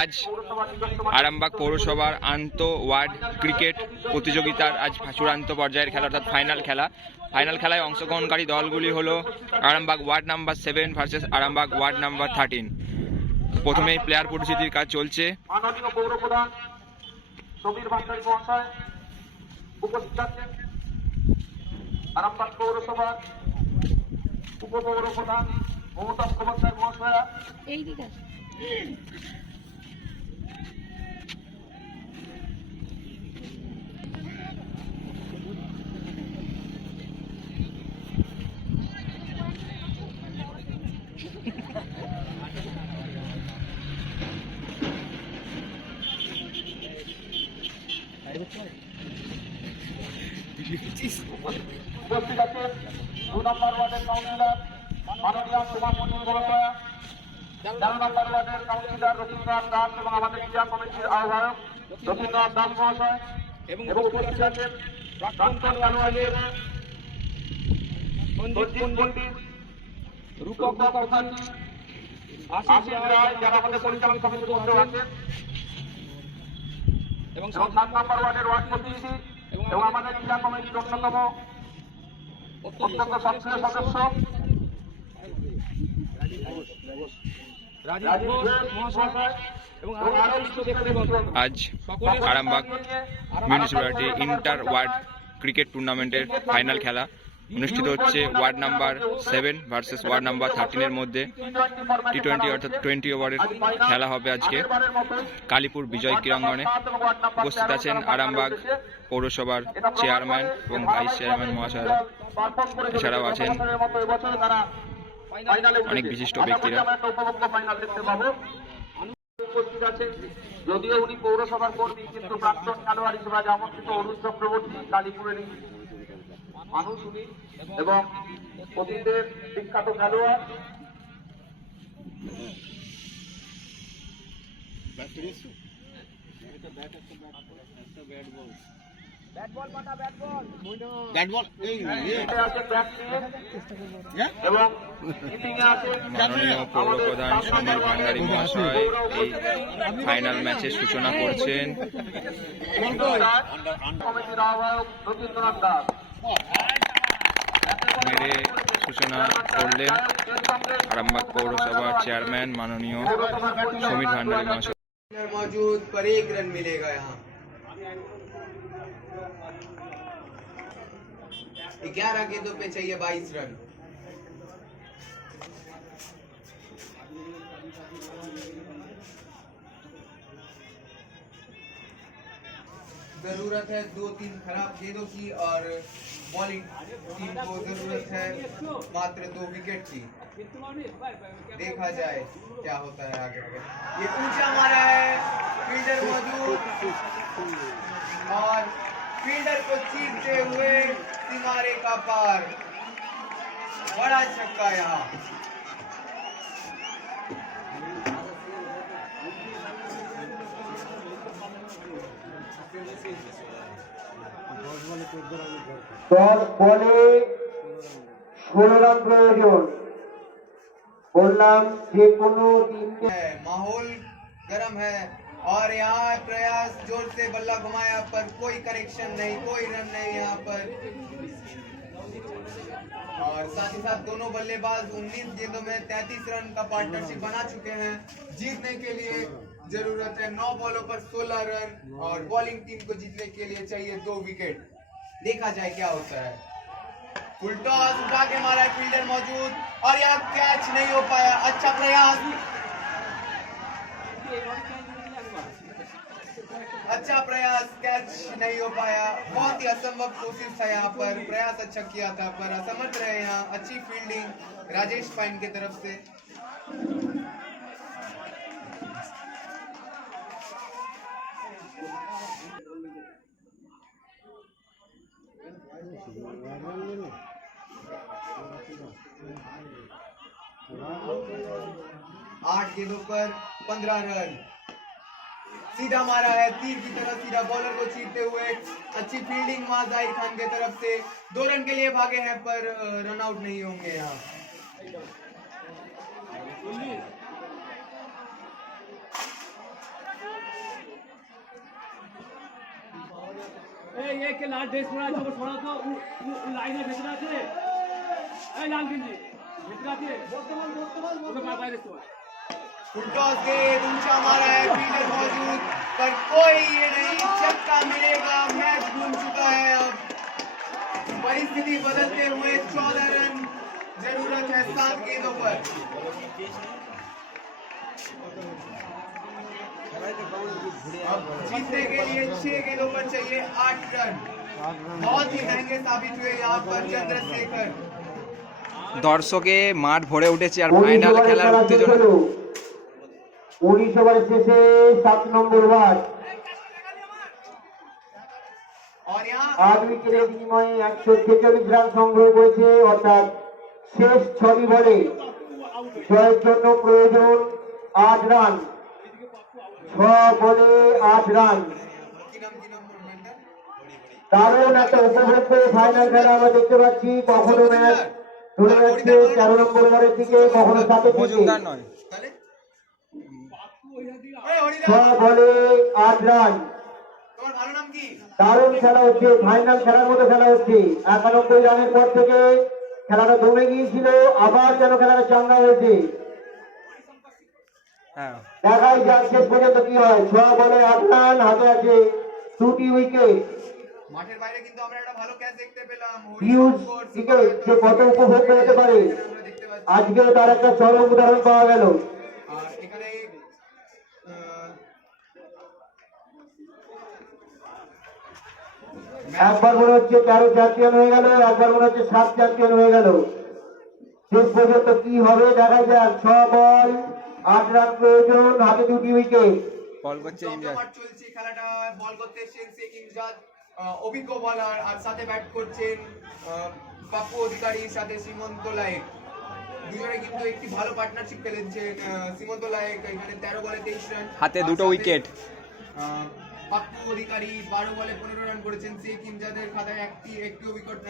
আজ আরামবাগ পৌরসভার আন্ত ওয়ার্ড ক্রিকেট প্রতিযোগিতার আজ চূড়ান্ত পর্যায়ের খেলা অর্থাৎ ফাইনাল খেলায় অংশগ্রহণকারী দলগুলি হলো Arambagh ward number 7 versus Arambagh ward number 13। প্রথমেই প্লেয়ার পরিচিতির কাজ চলছে। মাননীয় পৌরপ্রধান সমীর ভান্ডারী মহাশয় উপস্থিত আছেন। আরামবাগ পৌরসভার উপপৌরপ্রধান মমতা মুখোপাধ্যায় মহাশয়া এইদিকে উপস্থিত আছেন 2 নম্বর ওয়ার্ডের কাউন্সিলর মাননীয় সুমামণি মহাশয়া, 13 নম্বর ওয়ার্ডের কাউন্সিলর রবীন্দ্রনাথ দাস এবং আমাদের ক্রীড়া কমিটির আহ্বায়ক রবীন্দ্রনাথ দাস মহাশয় এবং উপস্থিত আছেন প্রাক্তন খেলোয়াড়দের সঞ্জিত পণ্ডিত, রূপক মুখার্জি, আশিস রায় যারা আমাদের পরিচালন সমিতির মধ্যে আছেন এবং 7 নম্বর ওয়ার্ডের ওয়ার্ড প্রতিনিধি এবং আমাদের ক্রীড়া কমিটির অন্যতম অত্যন্ত সক্রিয় সদস্য আজ Arambagh municipality inter ward cricket টুর্নামেন্টের ফাইনাল খেলা অনুষ্ঠিত হচ্ছে। Ward number 7 versus ward number 13 এর মধ্যে টি20 অর্থাৎ 20 ওভারের খেলা হবে আজকে কালীপুর বিজয় ক্রীড়াঙ্গনে। উপস্থিত আছেন আরামবাগ পৌরসভার চেয়ারম্যান এবং ভাইস চেয়ারম্যান মহাশয়রা, এছাড়াও আছেন অনেক বিশিষ্ট ব্যক্তিরা। যদিও উনি পৌরসভার কর্মী কিন্তু প্রাক্তন খেলোয়াড় হিসেবে আমন্ত্রিত অরুণ চক্রবর্তী কালীপুরের মানুষ উনি এবং অতীতের বিখ্যাত খেলোয়াড়। মাননীয় পৌরপ্রধান সমীর ভান্ডারী মহাশয় এই ফাইনাল ম্যাচের সূচনা করছেন। মেরে সূচনা করলেন আরামবাগ পৌরসভার চেয়ারম্যান মাননীয় সমীর ভান্ডারী মহাশয়। मौजूद पर 1 रन मिलेगा यहाँ। 11 गेंदों पे चाहिए 22 रन। जरूरत है 2-3 खराब गेंदों की और बॉलिंग टीम को जरूरत है मात्र 2 विकेट की। देखा जाए क्या होता है आगे। ये ऊंचा मारा है, फील्डर मौजूद और फील्डर को चीरते हुए किनारे का पार, बड़ा छक्का यहाँ। বলে 16 রান প্রয়োজন। বললাম যে কোনো माहौल गर्म है और यहाँ प्रयास जोर से बल्ला घुमाया पर कोई करेक्शन नहीं, कोई रन नहीं यहाँ पर। और साथ ही साथ दोनों बल्लेबाज 19 गेंदों में 33 रन का पार्टनरशिप बना चुके हैं। जीतने के लिए जरूरत है 9 बॉलों पर 16 रन और बॉलिंग टीम को जीतने के लिए चाहिए 2 विकेट। देखा जाए क्या होता है। फुल टॉस उठा के मारा है, फील्डर मौजूद और यह कैच नहीं हो पाया। अच्छा प्रयास, अच्छा प्रयास, कैच नहीं हो पाया। बहुत ही असंभव कोशिश था यहाँ पर, प्रयास अच्छा किया था पर असमर्थ रहे यहाँ। अच्छी फील्डिंग राजेश पाइन की तरफ से। आठ गेंदों पर 15 रन। सीधा मारा है तीर की तरह, सीधा बॉलर को चीरते हुए। अच्छी फील्डिंग वहां जाहिर खान की तरफ से। 2 रन के लिए भागे हैं पर रन आउट नहीं होंगे यहाँ। এই কে লাল ড্রেস পরা আছে ওকে সরাও তো লাইনে ভেতরে আছে এই লাল গেঞ্জি ভেতরে আছে ওকে বাইরে তো टॉस गेंद ऊंचा मारा है, फील्डर मौजूद पर कोई ये नहीं, छक्का मिलेगा, मैच घूम चुका है। अब परिस्थिति बदलते हुए 14 रन जरूरत है 7 गेंदों पर। अब जीतने के लिए 6 गेंदों पर चाहिए 8 रन। बहुत ही महंगे साबित हुए यहाँ पर चंद्रशेखर। দর্শকে মাঠ ভরে উঠেছে আর ফাইনাল খেলার উত্তেজনা। 19 ওভারের শেষে 7 নম্বর ওভার। और यहाँ 8 উইকেটের বিনিময়ে 146 রান সংগ্রহ করেছে, অর্থাৎ শেষ 6 বলে জয়ের জন্য প্রয়োজন 8 রান। 6 বলে 8 রান। দারুণ একটা উপভোগ্য ফাইনাল খেলা আমরা দেখতে পাচ্ছি। কখনো ম্যাচ চলে যাচ্ছে 13 নম্বর ওভারের দিকে, কখনো 7 দিকে। মজুমদার নয়, 6 বলে 8 রান। তোমার ভালো নাম কি? দারুণ খেলা হচ্ছে, ফাইনাল খেলার মতো খেলা হচ্ছে। 91 রানের পর থেকে খেলাটা জমে গিয়েছিল, আবার যেন খেলাটা চাঙ্গা হয়েছে। হ্যাঁ দেখাই যাক শেষ পর্যন্ত কি হয়। 6 বলে 8 রান, হাতে আছে 2টি উইকেট। মাঠের বাইরে কিন্তু আমরা একটা ভালো ক্যাচ দেখতে পেলাম। হিউজ উইকেট, যে কত উপভোগ্য হতে পারে আমরা দেখতে পাচ্ছি। আজকেও তার একটা চরম উদাহরণ পাওয়া গেল। আর এখানে একবার মনে হচ্ছে 13 চ্যাম্পিয়ন হয়ে গেল, একবার মনে হচ্ছে 7 চ্যাম্পিয়ন হয়ে গেল। শেষ পর্যন্ত কি হবে দেখা যাক। 6 বল 8 রান প্রয়োজন, হাতে 2টি উইকেট। বল করছে ইমরান। জমজমাট চলছে খেলাটা। বল করতে এসেছেন শেখ ইমজাদ, অভিজ্ঞ বলার, আর সাথে ব্যাট করছেন পাপ্পু অধিকারীর সাথে সীমন্ত লায়েক। দুজনে কিন্তু একটি ভালো পার্টনারশিপ খেলেছেন। সীমন্ত লায়েক এখানে 13 বলে 23 রান, হাতে আর দুটো সাথে, উইকেট। পাপ্পু অধিকারী 12 বলে 15 রান করেছেন। শেখ ইমজাদের খাতায় একটি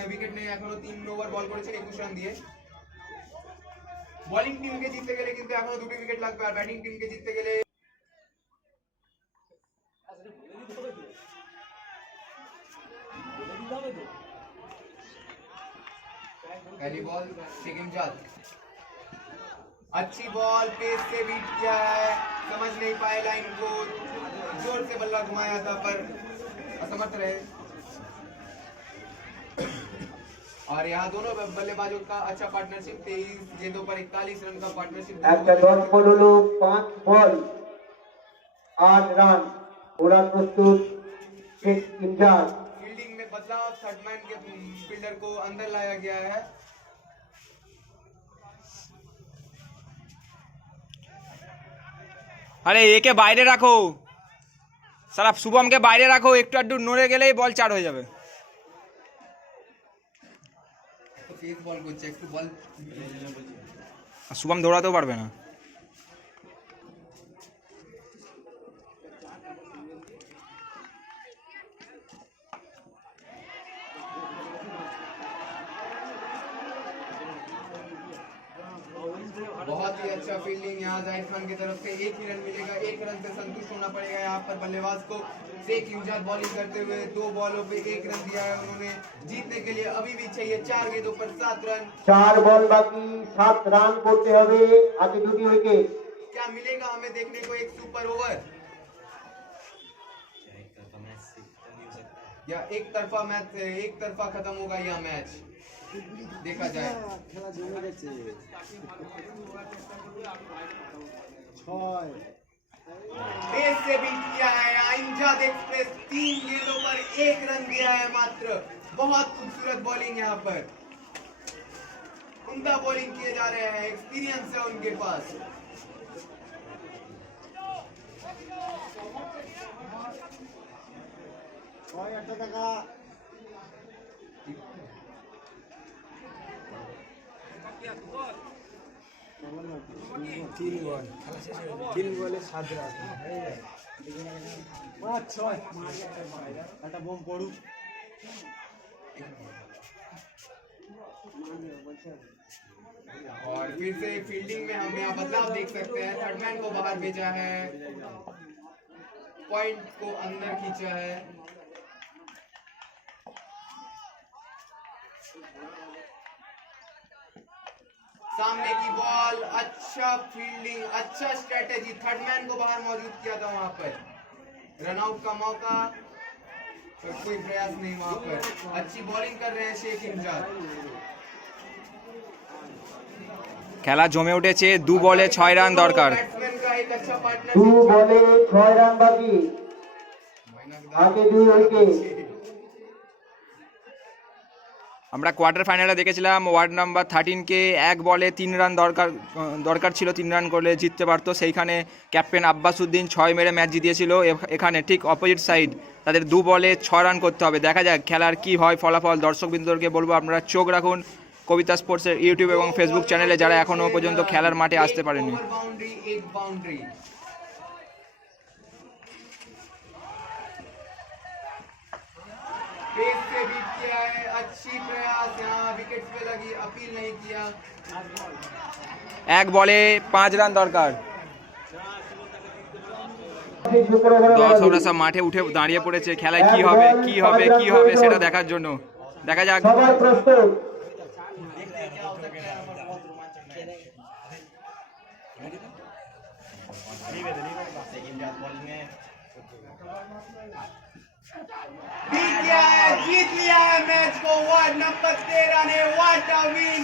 উইকেট নেই, এখনো 3 ওভার বল করেছেন 21 রান দিয়ে। বোলিং টিমকে জিততে গেলে কিন্তু এখনো 2টি উইকেট লাগবে, আর ব্যাটিং টিমকে জিততে গেলে पहली बॉल शेख इमजाद, अच्छी बॉल पेस से बीट किया है, समझ नहीं पाए लाइन को, जोर से बल्ला घुमाया था पर असमर्थ रहे। और यहाँ दोनों बल्लेबाजों का अच्छा पार्टनरशिप, 23 गेंदों पर 41 रन का पार्टनरशिप। একটা 10 বল হলো 5 বল 8 রান। ওরা প্রস্তুত শেখ ইমজাদ। फील्डिंग में बदलाव, थर्ड मैन के फील्डर को अंदर लाया गया है। আরে একে বাইরে রাখো, সারা শুভমকে বাইরে রাখো, একটু একটু নড়ে গেলেই বল 4 হয়ে যাবে। तेज बॉल को चेक टू बॉल আর শুভম দৌড়াতেও পারবে না। बहुत ही अच्छा फील्डिंग यहाँ जाहिद खान की तरफ से। 1 ही रन मिलेगा, 1 रन से संतुष्ट होना पड़ेगा यहाँ पर बल्लेबाज को। शेख इमजाद बॉलिंग करते हुए 2 बॉलों पे 1 रन दिया है उन्होंने। जीतने के लिए अभी भी चाहिए 4 गेंदों पर 7 रन। 4 বল বাকি, 7 রান করতে হবে, হাতে 2টি উইকেট। क्या मिलेगा हमें देखने को एक सुपर ओवर या एक तरफा मैच, एक तरफा खत्म होगा यह मैच, देखा जाए। पेस से बीट किया है इमजाद एक्सप्रेस, 3 गेंदों पर 1 रन दिया है मात्र। बहुत खूबसूरत बॉलिंग यहाँ पर, उम्दा बॉलिंग किए जा रहे हैं, एक्सपीरियंस है उनके पास। और फिर से फील्डिंग में हम यहाँ बदलाव देख सकते हैं। थर्डमैन को बाहर भेजा है, पॉइंट को अंदर खींचा है। सामने की बॉल, अच्छा फील्डिंग, अच्छा स्ट्रेटेजी, थर्ड मैन को बाहर मौजूद किया था वहां पर। रनआउट का मौका पर कोई प्रयास नहीं वहां पर। अच्छी बॉलिंग कर रहे हैं शेख इमजाद। খেলা জমে উঠেছে, 2 বলে 6 রান দরকার। बैट्समैन का एक अच्छा 2 पार्टनरशिप। বলে 6 রান বাকি, আগে 2 উইকেট। আমরা কোয়ার্টার ফাইনালে দেখেছিলাম ওয়ার্ড নাম্বার 13কে 1 বলে 3 রান দরকার ছিল, 3 রান করলে জিততে পারতো। সেইখানে ক্যাপ্টেন আব্বাস উদ্দিন 6 মেরে ম্যাচ জিতিয়েছিল। এখানে ঠিক অপোজিট সাইড, তাদের 2 বলে 6 রান করতে হবে। দেখা যাক খেলার কি হয় ফলাফল। দর্শকবৃন্দকে বলবো আপনারা চোখ রাখুন কবিতা স্পোর্টসের ইউটিউব এবং ফেসবুক চ্যানেলে, যারা এখনো পর্যন্ত খেলার মাঠে আসতে পারেনি। बाउंड्री, एक बाउंड्री। पेस से बीट किया है, अच्छी प्रयास, यहाँ विकेट पे लगी, अपील नहीं किया। 1 বলে 5 রান দরকার। শুক্রবার 10 ওভার সব মাঠে উঠে দাঁড়িয়ে পড়েছে। খেলায় কি হবে কি হবে কি হবে সেটা দেখার জন্য। দেখা যাক। সবাই প্রস্তুত। जीत लिया है, जीत लिया है मैच को वार्ड नंबर 13 ने। What a win!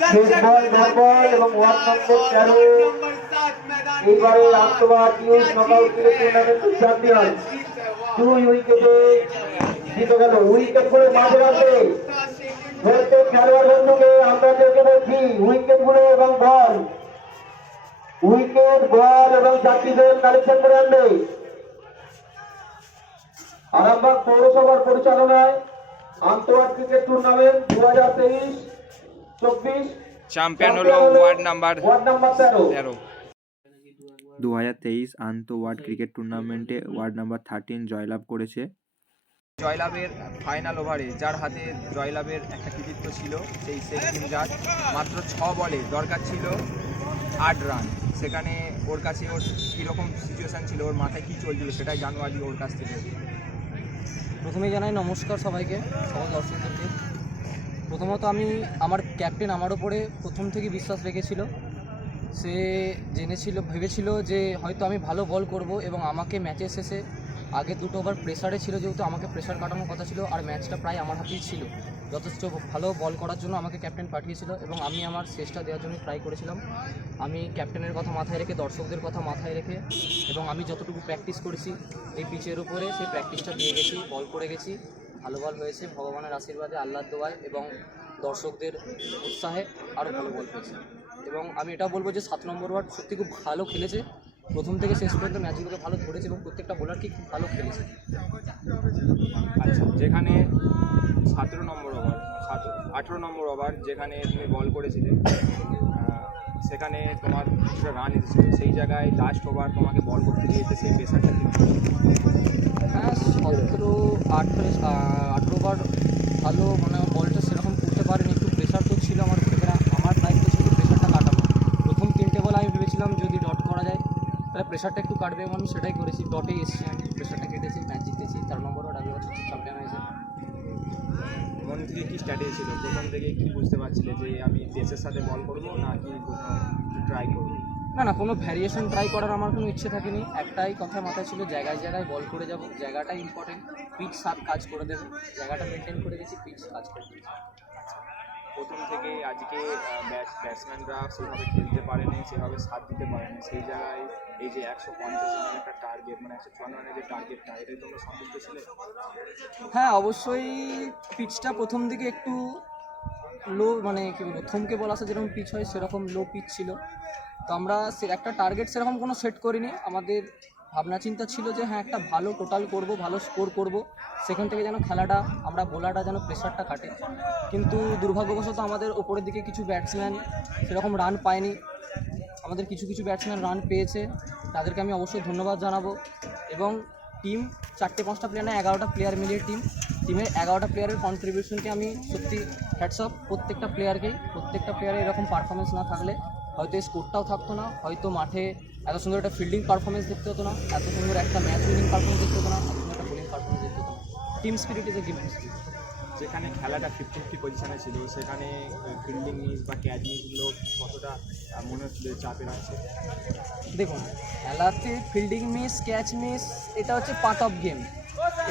শেষ বল 9 বল এবং ওয়ার্ড নম্বর 13 नंबर 7 मैदान की এইবারে बात। আন্তর্জাতিক টিউজ क्या নকআউট जीत है, টুর্নামেন্টের চ্যাম্পিয়ন। क्या जीत है, वाह। 2 উইকেটে জিতে গেল। উইকেট গুলো মাঝে রাখবে, প্রত্যেক খেলোয়াড় বন্ধুকে আপনাদেরকে বলছি উইকেটগুলো এবং বল, উইকেট বল এবং যাত্রীদের কালেকশন করে আনবে। আরামবাগ পৌরসভার পরিচালনায় আন্তর্জাতিক ক্রিকেট টুর্নামেন্ট 2023-24 চ্যাম্পিয়ন হলো ওয়ার্ড নাম্বার 13। 2023 আন্তঃ ওয়ার্ড ক্রিকেট টুর্নামেন্টে ওয়ার্ড নাম্বার 13 জয়লাভ করেছে। জয়লাভের ফাইনাল ওভারে যার হাতে জয়লাভের একটা কৃতিত্ব ছিল সেই শেখ ইমজাদ মাত্র 6 বলে দরকার ছিল 8 রান। সেখানে ওর কাছে ওর কীরকম সিচুয়েশান ছিল, ওর মাথায় কী চলছিল সেটাই জানবো আজকে ওর কাছ থেকে। প্রথমেই জানাই নমস্কার সবাইকে, সকল দর্শকদেরকে। প্রথমত আমি আমার ক্যাপ্টেন আমার ওপরে প্রথম থেকে বিশ্বাস রেখেছিল। সে ভেবেছিল যে হয়তো আমি ভালো বল করব এবং আমাকে ম্যাচের শেষে আগে 2 ওভার প্রেসারে ছিল, যেহেতু আমাকে প্রেসার কাটানোর কথা ছিল আর ম্যাচটা প্রায় আমার হাতেই ছিল। যথেষ্ট ভালো বল করার জন্য আমাকে ক্যাপ্টেন পাঠিয়েছিল এবং আমি আমার চেষ্টা দেওয়ার জন্য ট্রাই করেছিলাম। আমি ক্যাপ্টেনের কথা মাথায় রেখে, দর্শকদের কথা মাথায় রেখে এবং আমি যতটুকু প্র্যাকটিস করেছি এই পিচের উপরে সেই প্র্যাকটিসটা দিয়ে গেছি, বল করে গেছি। ভালো বল হয়েছে ভগবানের আশীর্বাদে, আল্লাহর দোয়ায় এবং দর্শকদের উৎসাহে আরও ভালো বল পেয়েছি। এবং আমি এটা বলবো যে 7 নম্বর ওয়ার্ড সত্যি খুব ভালো খেলেছে, প্রথম থেকে শেষ পর্যন্ত ম্যাচগুলোকে ভালো ধরেছে এবং প্রত্যেকটা বোলারকে খুব ভালো খেলেছে। আচ্ছা, যেখানে 18 নম্বর ওভার যেখানে তুমি বল করেছিলে, সেখানে তোমার কিছুটা রান এসেছিল, সেই জায়গায় লাস্ট ওভার তোমাকে বল করতে দিয়েছে সেই পেসারটা। হ্যাঁ, 17-18 ওভার ভালো বলটা সেরকম করতে পারিনি, একটু প্রেশার তো ছিল আমার উপরে। আমার দায়িত্ব ছিল প্রেশারটা কাটানো। প্রথম 3টে বল আমি ভেবেছিলাম যদি ডট করা যায় তাহলে প্রেশারটা একটু কাটবে এবং আমি সেটাই করেছি। ডটেই এসেছি, আমি প্রেশারটা কেটেছি, ম্যাচ জিতেছি। 4 নম্বর ওয়ার্ড আগে বছর চ্যাম্পিয়ন হয়েছে। মন থেকে কী স্ট্র্যাটেজি ছিল, প্রথম থেকে কী বুঝতে পারছিলে যে আমি পেসের সাথে বল করবো না কি ট্রাই করবো? না, কোনো ভ্যারিয়েশন ট্রাই করার আমার কোনো ইচ্ছে থাকেনি। একটাই কথা মাথায় ছিল, জায়গায় জায়গায় বল করে যাব, জায়গাটাই ইম্পর্টেন্ট। পিচ সাত কাজ করে দেবে, জায়গাটা মেনটেন করে গেছি, পিচ কাজ করে দিয়েছি। প্রথম থেকে আজকে ব্যাটসম্যানরা সেভাবে খেলতে পারেনি, সেভাবে সাথ দিতে পারেনি। সেই জায়গায় এই যে 150 রানের একটা টার্গেট, 154 রানের যে টার্গেটটা, এটাই তোমরা সন্তুষ্ট ছিলে? হ্যাঁ, অবশ্যই। পিচটা প্রথম দিকে একটু লো, কী বলবো, থমকে বল আসা যেরকম পিচ হয় সেরকম লো পিচ ছিল। তো আমরা একটা টার্গেট সেরকম কোনো সেট করিনি। আমাদের ভাবনা চিন্তা ছিল যে হ্যাঁ একটা ভালো টোটাল করব, ভালো স্কোর করব, সেখান থেকে যেন খেলাটা আমরা বোলারটা যেন প্রেশারটা কাটে। কিন্তু দুর্ভাগ্যবশত আমাদের ওপরের দিকে কিছু ব্যাটসম্যান সেরকম রান পায়নি। আমাদের কিছু ব্যাটসম্যান রান পেয়েছে, তাদেরকে আমি অবশ্যই ধন্যবাদ জানাবো। এবং টিম 4-5টা প্লেয়ার না, 11টা প্লেয়ার মিলিয়ে টিমের 11টা প্লেয়ারের কন্ট্রিবিউশনকে আমি সত্যি হ্যাটস অফ প্রত্যেকটা প্লেয়ারকেই। প্রত্যেকটা প্লেয়ারের এরকম পারফরমেন্স না থাকলে হয়তো এই স্কোরটাও থাকতো না, হয়তো মাঠে এত সুন্দর একটা ফিল্ডিং পারফরমেন্স দেখতে হতো না, এত সুন্দর একটা ম্যাচ উইনিং পারফরমেন্স দেখতে হতো না, এত সুন্দর একটা বোলিং পারফরমেন্স দেখতে হতো না। Team spirit is a game spirit. যেখানে খেলাটা 50-50 পজিশনে ছিল সেখানে ফিল্ডিং মিস বা ক্যাচ মিসগুলো কতটা মনে হচ্ছিল চাপের আছে? দেখুন, খেলাতে ফিল্ডিং মিস, ক্যাচ মিস এটা হচ্ছে পার্ট অফ গেম।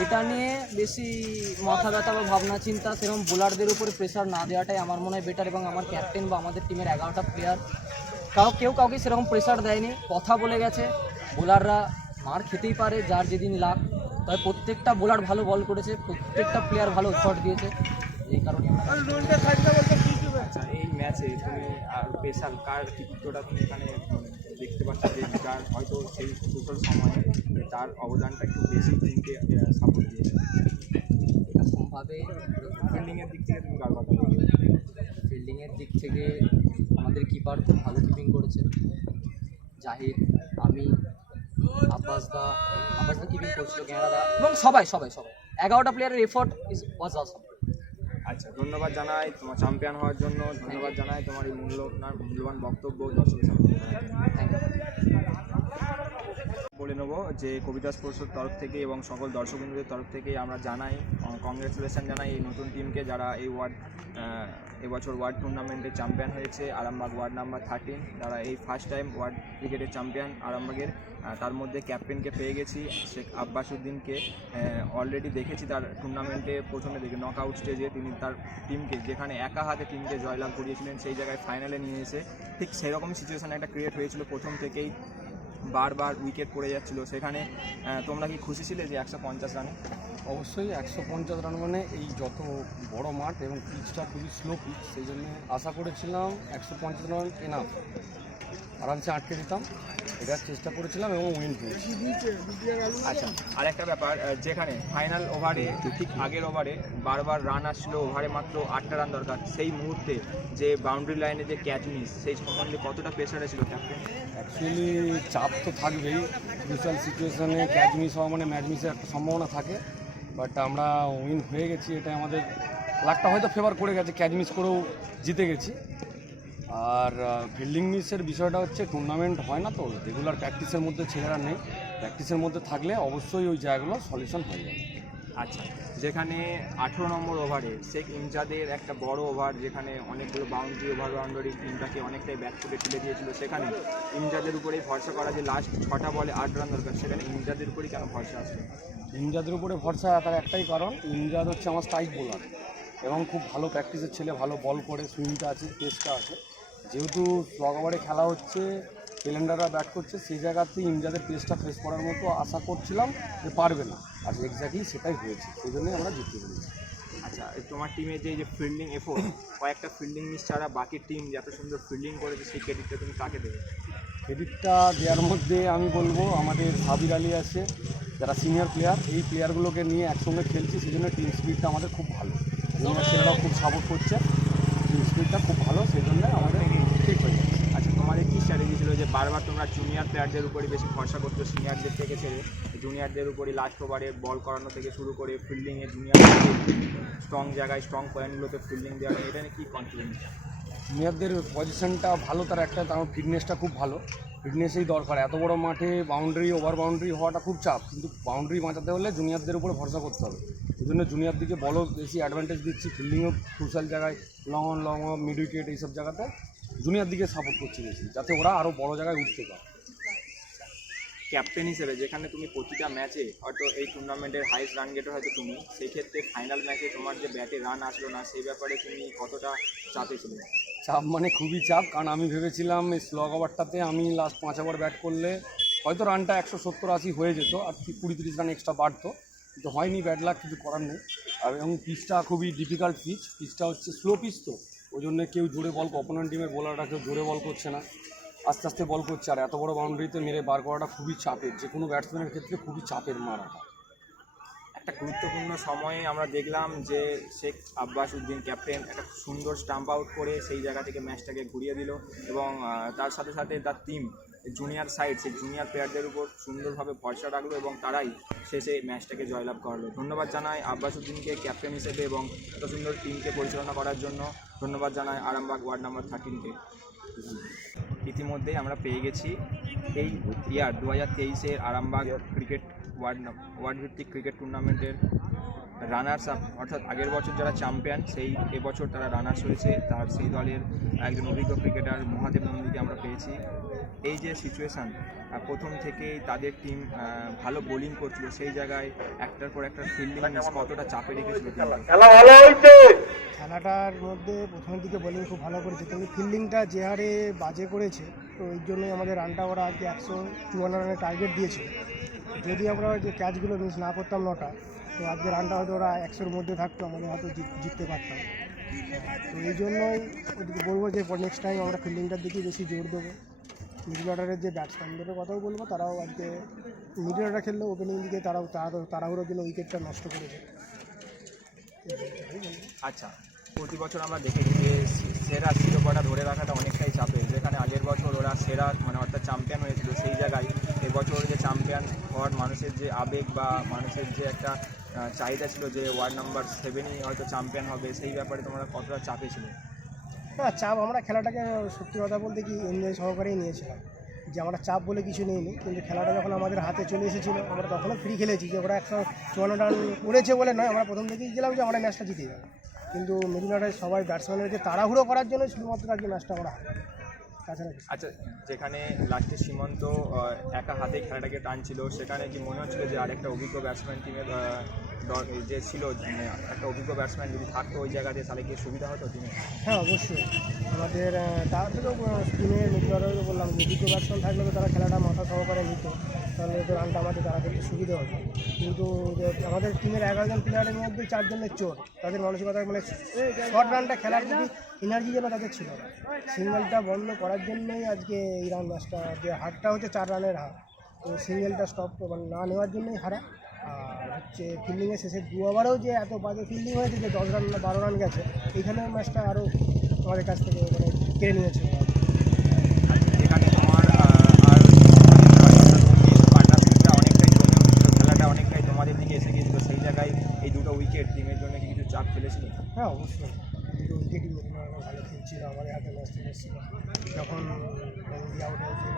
এটা নিয়ে বেশি মাথা ব্যথা বা ভাবনা চিন্তা সেরকম বোলারদের উপরে প্রেশার না দেওয়াটাই আমার মনে হয় বেটার। এবং আমার ক্যাপ্টেন বা আমাদের টিমের 11টা প্লেয়ার কেউ কাউকে সেরকম প্রেশার দেয়নি, কথা বলে গেছে। বোলাররা মার খেতেই পারে যার যেদিন লাগ, তবে প্রত্যেকটা বোলার ভালো বল করেছে, প্রত্যেকটা প্লেয়ার ভালো শট দিয়েছে, এই কারণে আমরা আচ্ছা, এই ম্যাচে তুমি আর স্পেশাল কার কৃতিত্বটা তুমি এখানে দেখতে পাচ্ছ যে যার হয়তো সেই সুযোগ সময়ে তার অবদানটা একটু বেশি টিমকে সাপোর্ট দিয়েছে? এরকমভাবে ফিল্ডিংয়ের দিক থেকে তুমি কার কথা বলবে? ফিল্ডিংয়ের দিক থেকে আমাদের কিপার খুব ভালো কিপিং করেছে, জাহির, আমি, আব্বাসদা কিপিং করছিল, ক্যানাডা, এবং সবাই 11টা প্লেয়ারের এফোর্ট ওয়াজ অসাম। আচ্ছা, ধন্যবাদ জানাই তোমার চ্যাম্পিয়ন হওয়ার জন্য, ধন্যবাদ জানাই তোমার এই মূল্যবান বক্তব্য দর্শকের সামনে থ্যাংক ইউ। বলে নেব যে কবিতা স্পোর্টসের তরফ থেকে এবং সকল দর্শকবৃন্দদের তরফ থেকে আমরা জানাই কংগ্রেচুলেশন জানাই এই নতুন টিমকে যারা এই এবছর ওয়ার্ড টুর্নামেন্টে চ্যাম্পিয়ন হয়েছে। আরামবাগ ওয়ার্ড নাম্বার 13 তারা এই ফার্স্ট টাইম ওয়ার্ড ক্রিকেটের চ্যাম্পিয়ন আরামবাগের। তার মধ্যে ক্যাপ্টেনকে পেয়ে গেছি, শেখ আব্বাসউদ্দিনকে অলরেডি দেখেছি তার টুর্নামেন্টে প্রথমে দেখে নকআউট স্টেজে তিনি তার টিমকে যেখানে একা হাতে টিমকে জয়লাভ করিয়েছিলেন সেই জায়গায় ফাইনালে নিয়ে এসে ঠিক সেরকমই সিচুয়েশান একটা ক্রিয়েট হয়েছিল, প্রথম থেকেই বারবার উইকেট পড়ে যাচ্ছিলো। সেখানে তোমরা কি খুশি ছিলে যে 150 রানে? অবশ্যই 150 রান মানে এই যত বড় মাঠ এবং পিচটা খুবই স্লো পিচ, সেই জন্য আশা করেছিলাম 150 রান এনাফ, আরামসে আটকে দিতাম, এটার চেষ্টা করেছিলাম এবং উইন পেয়েছি। আচ্ছা, আর একটা ব্যাপার, যেখানে ফাইনাল ওভারে ঠিক আগের ওভারে বারবার রান আসছিলো, ওভারে মাত্র 8টা রান দরকার, সেই মুহূর্তে যে বাউন্ডারি লাইনে যে ক্যাচ মিস, সেই সম্বন্ধে কতটা প্রেশারে ছিল ক্যাপ্টেন? অ্যাকচুয়ালি চাপ তো থাকবেই, ক্রুশাল সিচুয়েশানে ক্যাচ মিস হওয়া মানে ম্যাচ মিসের একটা সম্ভাবনা থাকে, বাট আমরা উইন হয়ে গেছি, এটা আমাদের লাকটা হয়তো ফেভার করে গেছে, ক্যাচ মিস করেও জিতে গেছি। আর ফিল্ডিং মিসের বিষয়টা হচ্ছে টুর্নামেন্ট হয় না তো, রেগুলার প্র্যাকটিসের মধ্যে ছেলেরা নেই, প্র্যাকটিসের মধ্যে থাকলে অবশ্যই ওই জায়গাগুলো সলিউশন হয়ে যাবে। আচ্ছা, যেখানে 18 নম্বর ওভারে শেখ ইমজাদের একটা বড় ওভার, যেখানে অনেকগুলো বাউন্ডারি বাউন্ডারি টিমটাকে অনেকটাই ব্যাক ফুটে তুলে দিয়েছিল, সেখানে ইমজাদের উপরেই ভরসা করা যে লাস্ট 6টা বলে 8 রান দরকার, সেখানে ইমজাদের উপরেই কেন ভরসা আসবে? ইমজাদের উপরে ভরসা তার একটাই কারণ, ইমজাদ হচ্ছে আমার স্ট্রাইক বোলার এবং খুব ভালো প্র্যাকটিসের ছেলে, ভালো বল করে, সুইংটা আছে, পেসটা আছে। যেহেতু স্লগ ওভারে খেলা হচ্ছে, টেলেন্ডাররা ব্যাট করছে, সেই জায়গাতে ইমজাদের পেসটা ফেস করার মতো আশা করছিলাম যে পারবে না, আর এক্স্যাক্টলি সেটাই হয়েছে, সেই জন্যই আমরা জিততে পেরেছি। আচ্ছা, তোমার টিমে যে ফিল্ডিং এফোর্ট, কয়েকটা ফিল্ডিং মিস ছাড়া বাকি টিম এত সুন্দর ফিল্ডিং করেছে, সেই ক্রেডিটটা তুমি কাকে দেবে? ক্রেডিটটা দেওয়ার মধ্যে আমি বলবো আমাদের সাবির আলী আছে, যারা সিনিয়র প্লেয়ার, এই প্লেয়ারগুলোকে নিয়ে একসঙ্গে খেলছি, সেই জন্য টিম স্পিডটা আমাদের খুব ভালো, জুনিয়র ছেলেরাও খুব সাপোর্ট করছে, টিম স্পিডটা খুব ভালো, সেই জন্য আমাদের ঠিক হয়ে যাচ্ছে। আচ্ছা, তোমাদের কী স্ট্র্যাটেজি ছিল যে বারবার তোমরা জুনিয়র প্লেয়ারদের উপরে বেশি ভরসা করতো, সিনিয়রদের থেকে ছেড়ে জুনিয়রদের উপরে লাস্ট ওভারে বল করানো থেকে শুরু করে ফিল্ডিংয়ে জুনিয়রদের স্ট্রং জায়গায় স্ট্রং পয়েন্টগুলোতে ফিল্ডিং দেওয়া, এটা নিয়ে কী কনফিডেন্স? জুনিয়রদের পজিশনটা ভালো, তার একটা তার ফিটনেসটা খুব ভালো, ফিটনেসই দরকার। এত বড় মাঠে বাউন্ডারি ওভার বাউন্ডারি হওয়াটা খুব চাপ, কিন্তু বাউন্ডারি বাঁচাতে হলে জুনিয়রদের উপরে ভরসা করতে হবে, এই জন্য জুনিয়র দিকে বলও বেশি অ্যাডভান্টেজ দিচ্ছি, ফিল্ডিংও ক্রুশাল জায়গায় লং অন মিড উইকেট এইসব জায়গাতে জুনিয়র দিকে সাপোর্ট করছি বেশি, যাতে ওরা আরও বড় জায়গায় উঠতে পারে। ক্যাপ্টেন হিসেবে যেখানে তুমি প্রতিটা ম্যাচে হয়তো এই টুর্নামেন্টের হাইস্ট রান গেটার হয়তো তুমি, সেই ক্ষেত্রে ফাইনাল ম্যাচে তোমার যে ব্যাটে রান আসলো না, সেই ব্যাপারে তুমি কতটা চাপে ছিলে? চাপ মানে খুবই চাপ, কারণ আমি ভেবেছিলাম এই স্লগ ওভারটাতে আমি লাস্ট 5 ওভার ব্যাট করলে হয়তো রানটা 170-80 হয়ে যেত, আর 20-30 রান এক্সট্রা বাড়তো, কিন্তু হয়নি, ব্যাড লাক, কিছু করার নেই। আর এবং পিচটা খুবই ডিফিকাল্ট পিচটা হচ্ছে স্লো পিচ, তো ওই জন্য কেউ জোরে বল, অপোনেন্ট টিমের বোলাররা কেউ জোরে বল করছে না, আস্তে আস্তে বল করছে, আর এত বড় বাউন্ডারিতে মেরে বার করাটা খুবই চাপের, যে কোনো ব্যাটসম্যানের ক্ষেত্রে খুবই চাপের মারাটা। একটা গুরুত্বপূর্ণ সময়ে আমরা দেখলাম যে শেখ আব্বাসউদ্দিন ক্যাপ্টেন একটা সুন্দর স্টাম্প আউট করে সেই জায়গা থেকে ম্যাচটাকে ঘুরিয়ে দিল, এবং তার সাথে সাথে তার টিম জুনিয়র সাইড, সেই জুনিয়র প্লেয়ারদের উপর সুন্দরভাবে ভরসা রাখলো এবং তারাই শেষে ম্যাচটাকে জয়লাভ করলো। ধন্যবাদ জানাই আব্বাসউদ্দিনকে ক্যাপ্টেন হিসেবে এবং এত সুন্দর টিমকে পরিচালনা করার জন্য। ধন্যবাদ জানাই আরামবাগ ওয়ার্ড নাম্বার 13কে। ইতিমধ্যেই আমরা পেয়ে গেছি এই ইয়ার 2023-এর আরামবাগ ক্রিকেট ওয়ার্ড ভিত্তিক ক্রিকেট টুর্নামেন্টের রানার্স আপ, অর্থাৎ আগের বছর যারা চ্যাম্পিয়ন সেই এবছর তারা রানার্স হয়েছে, তার সেই দলের একজন অভিজ্ঞ ক্রিকেটার মহাদেব নন্দীকে আমরা পেয়েছি। এই যে সিচুয়েশান, প্রথম থেকেই তাদের টিম ভালো বোলিং করছিল, সেই জায়গায় একটার পর একটা ফিল্ডিং মিস কতটা চাপে রেখেছিল? খেলাটার মধ্যে প্রথমের দিকে বোলিং খুব ভালো করেছে, কিন্তু ফিল্ডিংটা যে হারে বাজে করেছে, তো এই জন্যই আমাদের রানটা ওরা আজকে 154 রানের টার্গেট দিয়েছিল। যদি আমরা যে ক্যাচগুলো মিস না করতাম 9টা, তো আজকে রানটা হয়তো ওরা 100-র মধ্যে থাকতো, আমাদের হয়তো জিততে পারতাম। তো এই জন্যই ওদেরকে বলবো যে নেক্সট টাইম আমরা ফিল্ডিংটার দিকে বেশি জোর দেবো। মিডল অর্ডারের যে ব্যাটসম্যানদের কথাও বলবো, তারাও আজকে মিডল অর্ডার খেললেও ওপেনিং দিকে তাড়াহুড়োর জন্য উইকেটটা নষ্ট করেছে। আচ্ছা, প্রতি বছর আমরা দেখেছি যে সেরা শিরোপাটা ধরে রাখাটা অনেকটাই চাপে, যেখানে আগের বছর ওরা সেরা মানে অর্থাৎ চ্যাম্পিয়ন হয়েছিল, সেই জায়গায় এবছর যে চ্যাম্পিয়ন হওয়ার মানুষের যে আবেগ বা মানুষের যে একটা চাহিদা ছিল যে ওয়ার্ড নাম্বার 7ই হয়তো চ্যাম্পিয়ন হবে, সেই ব্যাপারে তোমরা কতটা চাপে ছিল? না, চাপ আমরা খেলাটাকে সত্যি কথা বলতে কি এনজয় সহকারেই নিয়েছিলাম, যে আমরা চাপ বলে কিছু নিইনি। কিন্তু খেলাটা যখন আমাদের হাতে চলে এসেছিলো, আমরা তখনও ফ্রি খেলেছি, যে ওরা 154 রান করেছে বলে নয়, আমরা প্রথম থেকেই গেলাম যে আমরা ম্যাচটা জিতে যাবো। কিন্তু মিডল অর্ডারে সবাই ব্যাটসম্যানের তাড়াহুড়ো করার জন্য শুধুমাত্র আজকে ম্যাচটা আমরা তাছাড়া। আচ্ছা, যেখানে লাস্টে সীমন্ত একা হাতেই খেলাটাকে টানছিল, সেখানে কি মনে হচ্ছিল যে আরেকটা অভিজ্ঞ ব্যাটসম্যান টিমের যে ছিল, মানে একটা অভিজ্ঞ ব্যাটসম্যান যদি থাকতো ওই জায়গাতে, তাহলে কি সুবিধা হতো টিমে? হ্যাঁ, অবশ্যই। আমাদের তার থেকেও টিমের মিডল অর্ডারে বললাম যে অভিজ্ঞ ব্যাটসম্যান থাকলে তো তারা খেলাটা মাথা সহকারে নিত, তাহলে রানটা আমাদের তাড়াতাড়ি সুবিধা হতো। কিন্তু আমাদের টিমের 11 জন প্লেয়ারের মধ্যে 4 জনের চোর, তাদের মানসিকতা মানে শর্ট রানটা খেলার যদি এনার্জি যেন তাদের ছিল না। সিঙ্গেলটা বন্ধ করার জন্যই আজকে এই রান ম্যাচটা, যে হারটা হচ্ছে 4 রানের হার, তো সিঙ্গেলটা স্টপ মানে না নেওয়ার জন্যই হারা। আর হচ্ছে ফিল্ডিংয়ের শেষে 2 ওভারেও যে এত বাজে ফিল্ডিং হয়েছে, যে 10 রান না 12 রান গেছে, এইখানে ম্যাচটা আরও আমাদের কাছ থেকে মানে কেড়ে নিয়েছে। এখানে তোমার আর পার্টনারশিপটা অনেকটাই জমে উঠছিল, খেলাটা অনেকটাই তোমাদের দিকে এসে গিয়েছিল, সেই জায়গায় এই দুটো উইকেট টিমের জন্য কি কিছু চাপ ফেলেছিল? হ্যাঁ, অবশ্যই। দুটো উইকেটই ভালো খেলছিল, আমার হাতে ম্যাচ এসেছিল। যখন আউট হয়েছিল,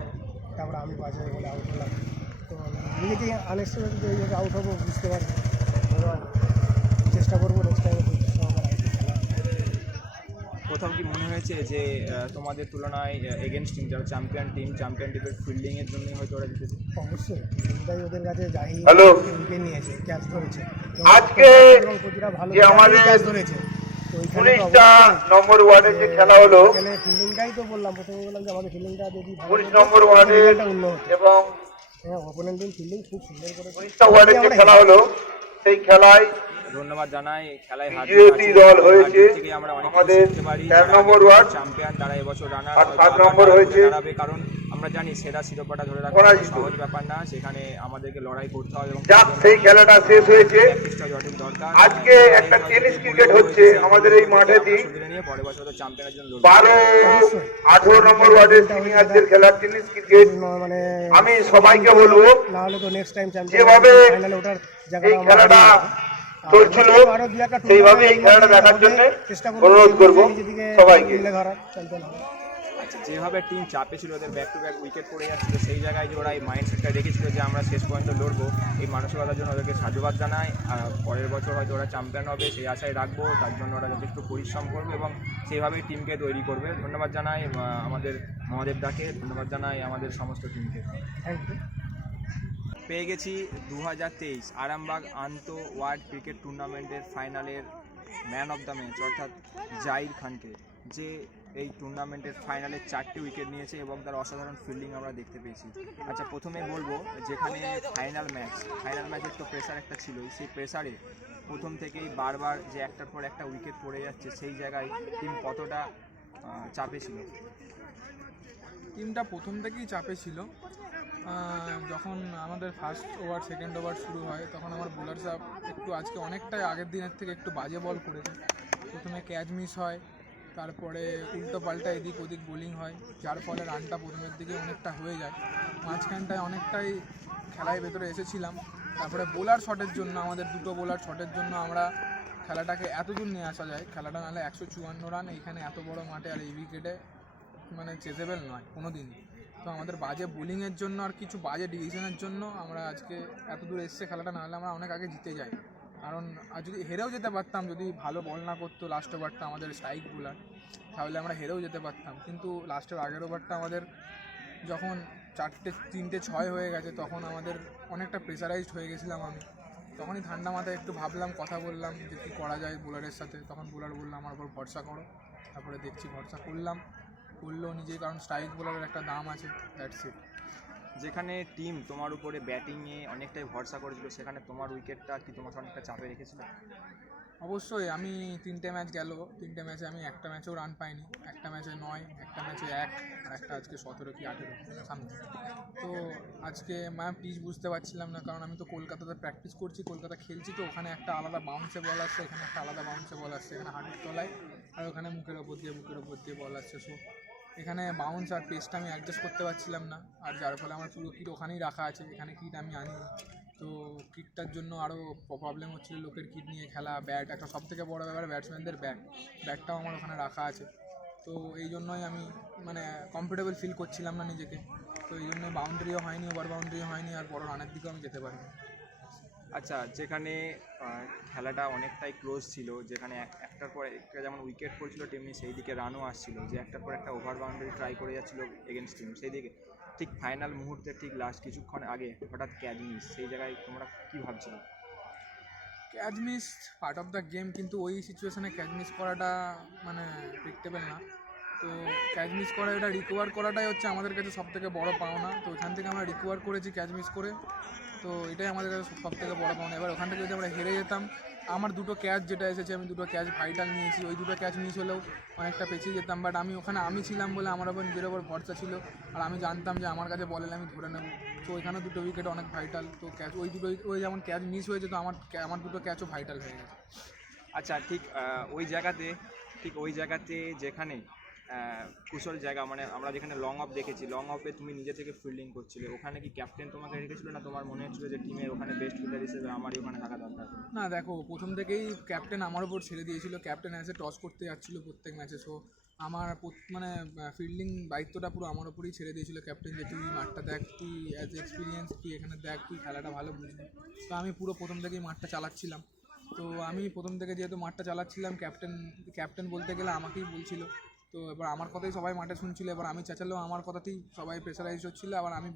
তারপরে আমি বাজে বলে আউট হলাম, তো নিজেকেই আনএক্সপেক্টেড এইভাবে আউট হবো বুঝতে পারি। চেষ্টা করবো নেক্সট টাইমে কোথাও কি মনে হয়েছে যে তোমাদের তুলনায় এগেনস্ট টিম যারা চ্যাম্পিয়ন টিমের ফিল্ডিংয়ের জন্যই হয়তো ওরা জিতেছে? অবশ্যই, তাই ওদের কাছে যাই উইকেট নিয়েছে, ক্যাচ ধরেছে আজকে এবং প্রতিটা ভালো যে আমাদের ক্যাচ ধরেছে। তো ওইখানে 19টা নম্বর ওয়ার্ডের যে খেলা হলো, এখানে ফিল্ডিংটাই তো বললাম, প্রথমে বললাম যে আমাদের ফিল্ডিংটা যদি 19 নম্বর ওয়ার্ডের এবং হ্যাঁ, অপোনেন্ট টিম ফিল্ডিং খুব সুন্দর করে 19টা ওয়ার্ডের যে খেলা হলো, সেই খেলায় ধন্যবাদ জানাই। খেলায় বিজেপি দল হয়েছে আমরা অনেক আমাদের শিখতে পারি। 4 নম্বর ওয়ার্ড চ্যাম্পিয়ন তারা এবছর রানার আর 7 নম্বর হয়েছে, কারণ আমরা জানি সেরা শিরোপাটা ধরে রাখা পরাজিত। সহজ ব্যাপার না, সেখানে আমাদেরকে লড়াই করতে হবে এবং যাক সেই খেলাটা শেষ হয়েছে। প্র্যাকটিসটা যতটুকু দরকার। আজকে একটা টেনিস ক্রিকেট হচ্ছে আমাদের এই মাঠেতে, নিয়ে পরের বছর তো চ্যাম্পিয়নের জন্য 12-18 নম্বর ওয়ার্ডের সিনিয়রদের খেলার টেনিস ক্রিকেট। মানে আমি সবাইকে বলবো না হলে তো নেক্সট টাইম যেভাবে ফাইনালে ওঠার এই খেলাটা চলছিল, সেইভাবে এই খেলাটা দেখার জন্য অনুরোধ করবো সবাইকে। আচ্ছা, যেভাবে টিম চাপে ছিল, ওদের ব্যাক টু ব্যাক উইকেট পড়ে যাচ্ছিল, সেই জায়গায় যে ওরা এই মাইন্ডসেটটা রেখেছিল যে আমরা শেষ পর্যন্ত লড়বো, এই মানসিকতার জন্য ওদেরকে সাধুবাদ জানাই। আর পরের বছর হয়তো ওরা চ্যাম্পিয়ন হবে সেই আশায় রাখবো, তার জন্য ওরা যথেষ্ট পরিশ্রম করবে এবং সেইভাবেই টিমকে তৈরি করবে। ধন্যবাদ জানাই আমাদের মহাদেব দাকে, ধন্যবাদ জানাই আমাদের সমস্ত টিমকে। Thank you. পেয়ে গেছি 2023 আরামবাগ আন্ত ওয়ার্ল্ড ক্রিকেট টুর্নামেন্টের ফাইনালের ম্যান অফ দ্য ম্যাচ অর্থাৎ জাহির খানকে, যে এই টুর্নামেন্টের ফাইনালে 4টি উইকেট নিয়েছে এবং তার অসাধারণ ফিল্ডিং আমরা দেখতে পেয়েছি। আচ্ছা, প্রথমে বলবো যেখানে ফাইনাল ম্যাচের তো প্রেসার একটা ছিলই, সেই প্রেসারে প্রথম থেকেই বারবার যে একটার পর একটা উইকেট পড়ে যাচ্ছে, সেই জায়গায় টিম কতটা চাপে ছিল? টিমটা প্রথম থেকেই চাপে ছিল। যখন আমাদের ফার্স্ট ওভার সেকেন্ড ওভার শুরু হয়, তখন আমার বোলার সাহেব একটু আজকে অনেকটাই আগের দিনের থেকে একটু বাজে বল করেছে। প্রথমে ক্যাচ মিস হয়, তারপরে উল্টো পাল্টা এদিক ওদিক বোলিং হয়, যার ফলে রানটা প্রথমের দিকে অনেকটা হয়ে যায়। মাঝখানটায় অনেকটাই খেলায় ভেতরে এসেছিলাম। তারপরে বোলার শটের জন্য, আমাদের দুটো বোলার শটের জন্য আমরা খেলাটাকে এত দূর নিয়ে আসা যায়। খেলাটা নাহলে 154 রান এইখানে এত বড় মাঠে আর এই উইকেটে মানে চেজেবেল নয় কোনো দিনই। তো আমাদের বাজে বোলিংয়ের জন্য আর কিছু বাজে ডিসিশনের জন্য আমরা আজকে এত দূর এসছে খেলাটা, নাহলে আমরা অনেক আগে জিতে যাই। কারণ আর যদি হেরেও যেতে পারতাম, যদি ভালো বল না করতো লাস্ট ওভারটা আমাদের স্ট্রাইক বোলার, তাহলে আমরা হেরেও যেতে পারতাম। কিন্তু লাস্টের আগের ওভারটা আমাদের যখন 3-6 হয়ে গেছে, তখন আমাদের অনেকটা প্রেসারাইজড হয়ে গেছিলাম আমি। তখনই ঠান্ডা মাথায় একটু ভাবলাম, কথা বললাম যে কী করা যায় বোলারের সাথে। তখন বোলার বললো আমার উপর ভরসা করো। তারপরে দেখছি ভরসা করলেও নিজেই, কারণ স্ট্রাইক বোলারের একটা দাম আছে, দ্যাটস ইট। যেখানে টিম তোমার উপরে ব্যাটিংয়ে অনেকটাই ভরসা করেছিল, সেখানে তোমার উইকেটটা কি তোমাকে অনেকটা চাপে রেখেছিল? অবশ্যই। আমি 3টে ম্যাচ গেল, 3টে ম্যাচে আমি একটা ম্যাচেও রান পাইনি। একটা ম্যাচে 9, একটা ম্যাচে 1, আর একটা আজকে 17 কি 18 সামথিং। তো আজকে পিচ বুঝতে পারছিলাম না, কারণ আমি তো কলকাতাতে প্র্যাকটিস করছি, কলকাতা খেলছি, তো ওখানে একটা আলাদা বাউন্সে বল আসছে, এখানে একটা আলাদা বাউন্সে বল আসছে, এখানে হাঁটুর তলায় আর ওখানে মুখের ওপর দিয়ে বল আসছে। সো এখানে বাউন্স আর পেসটা আমি অ্যাডজাস্ট করতে পারছিলাম না, আর যার ফলে আমার পুরো কিট ওখানেই রাখা আছে, এখানে কিট আমি আনি। তো কিটটার জন্য আরও প্রবলেম হচ্ছিলো, লোকের কিট নিয়ে খেলা, ব্যাট একটা সবথেকে বড়ো ব্যাপার, ব্যাটসম্যানদের ব্যাটটাও আমার ওখানে রাখা আছে। তো এই জন্যই আমি মানে কমফোর্টেবল ফিল করছিলাম না নিজেকে। তো এই জন্যই বাউন্ডারিও হয়নি, ওভার বাউন্ডারিও হয়নি, আর বড় রানের দিকেও আমি যেতে পারিনি। আচ্ছা, যেখানে খেলাটা অনেকটাই ক্লোজ ছিল, যেখানে একটার পর একটা যেমন উইকেট পড়ছিল, তেমনি সেই দিকে রানও আসছিল, যে একটার পর একটা ওভার বাউন্ডারি ট্রাই করে যাচ্ছিলো এগেনস্ট টিম, সেই দিকে ঠিক ফাইনাল মুহূর্তে ঠিক লাস্ট কিছুক্ষণ আগে হঠাৎ ক্যাচ মিস, সেই জায়গায় তোমরা কী ভাবছিলে? Catch miss part of the game, কিন্তু ওই সিচুয়েশানে ক্যাচ মিস করাটা মানে প্রেডিক্টেবল না। তো ক্যাচ মিস করা, এটা রিকভার করাটাই হচ্ছে আমাদের কাছে সবথেকে বড় পাওনা। তো ওখান থেকে আমরা রিকভার করেছি ক্যাচ মিস করে, তো এটাই আমাদের কাছে সবথেকে বড় পাওনা। এবার ওখান থেকে যদি আমরা হেরে যেতাম, আমার 2টো ক্যাচ যেটা এসেছে, আমি 2টো ক্যাচ ভাইটাল নিয়েছি, ওই 2টো ক্যাচ মিস হলেও অনেকটা পেছিয়ে যেতাম। বাট আমি ছিলাম বলে আমার ওপর নিজের ওপর ভরসা ছিল, আর আমি জানতাম যে আমার কাছে বলে আমি ধরে নেব। তো ওইখানে 2টো উইকেট অনেক ভাইটাল। তো ক্যাচ ওই যেমন ক্যাচ মিস হয়েছে, তো আমার 2টো ক্যাচও ভাইটাল হয়ে গেছে। আচ্ছা, ঠিক ওই জায়গাতে যেখানে কুশল জায়গা, মানে আমরা যেখানে লং অফ দেখেছি, লং অফে তুমি নিজে থেকে ফিল্ডিং করছিলে, ওখানে কি ক্যাপ্টেন তোমাকে রেখেছিল, না তোমার মনে হচ্ছিল যে টিমের ওখানে বেস্ট ফিল্ডার হিসেবে আমারই ওখানে থাকা দরকার? না, দেখো, প্রথম থেকেই ক্যাপ্টেন আমার ওপর ছেড়ে দিয়েছিল। ক্যাপ্টেন অ্যাজ এ টস করতে যাচ্ছিলো প্রত্যেক ম্যাচে, সো আমার মানে ফিল্ডিং দায়িত্বটা পুরো আমার ওপরেই ছেড়ে দিয়েছিল ক্যাপ্টেন, যে তুই মাঠটা দেখ, তুই অ্যাজ এ এক্সপিরিয়েন্স, তুই এখানে দেখ, তুই খেলাটা ভালো বুঝবি। তো আমি পুরো প্রথম থেকেই মাঠটা চালাচ্ছিলাম। তো আমি প্রথম থেকে যেহেতু মাঠটা চালাচ্ছিলাম, ক্যাপ্টেন বলতে গেলে আমাকেই বলছিল। তো এবার আমার কথাই সবাই মাঠে শুনছিল, এবার আমি চেঁচালেও আমার কথাতেই সবাই প্রেসারাইজ হচ্ছিলো, আবার আমি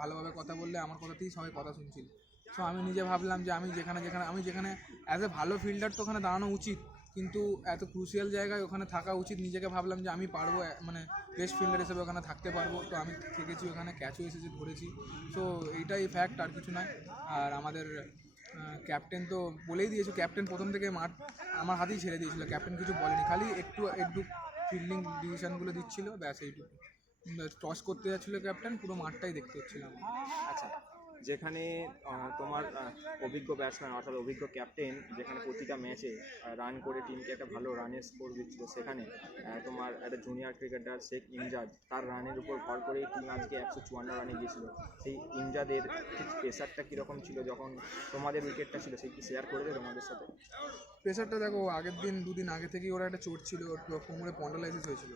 ভালোভাবে কথা বললে আমার কথাতেই সবাই কথা শুনছিল। সো আমি নিজে ভাবলাম যে আমি যেখানে অ্যাজ এ ভালো ফিল্ডার তো ওখানে দাঁড়ানো উচিত, কিন্তু এত ক্রুশিয়াল জায়গায় ওখানে থাকা উচিত। নিজেকে ভাবলাম যে আমি পারবো, মানে বেস্ট ফিল্ডার হিসেবে ওখানে থাকতে পারবো। তো আমি থেকেছি ওখানে, ক্যাচও এসেছে, ধরেছি। সো এইটাই ফ্যাক্ট, আর কিছু নয়। আর আমাদের ক্যাপ্টেন তো বলেই দিয়েছে, ক্যাপ্টেন প্রথম থেকে মাঠ আমার হাতেই ছেড়ে দিয়েছিল, ক্যাপ্টেন কিছু বলেনি, খালি একটু ফিল্ডিং ডিসিশনগুলো দিচ্ছিল, ব্যাস এইটুকু। টস করতে যাচ্ছিলো ক্যাপ্টেন, পুরো মাঠটাই দেখতে হচ্ছিলাম। আচ্ছা, যেখানে তোমার অভিজ্ঞ ব্যাটসম্যান অর্থাৎ অভিজ্ঞ ক্যাপ্টেন যেখানে প্রতিটা ম্যাচে রান করে টিমকে একটা ভালো রানের স্কোর দিচ্ছিল, সেখানে তোমার একটা জুনিয়র ক্রিকেটার শেখ ইমজাদ, তার রানের উপর ভর করেই টিম আজকে 154 রানে গিয়েছিল। সেই ইমজাদের ঠিক প্রেশারটা কীরকম ছিল যখন তোমাদের উইকেটটা ছিল, সেই কি শেয়ার করে দেয় তোমাদের সাথে? প্রেশারটা দেখো, আগের দুদিন আগে থেকেই ওরা একটা চোট ছিল, ওর কোমরে স্পন্ডালাইসিস হয়েছিল।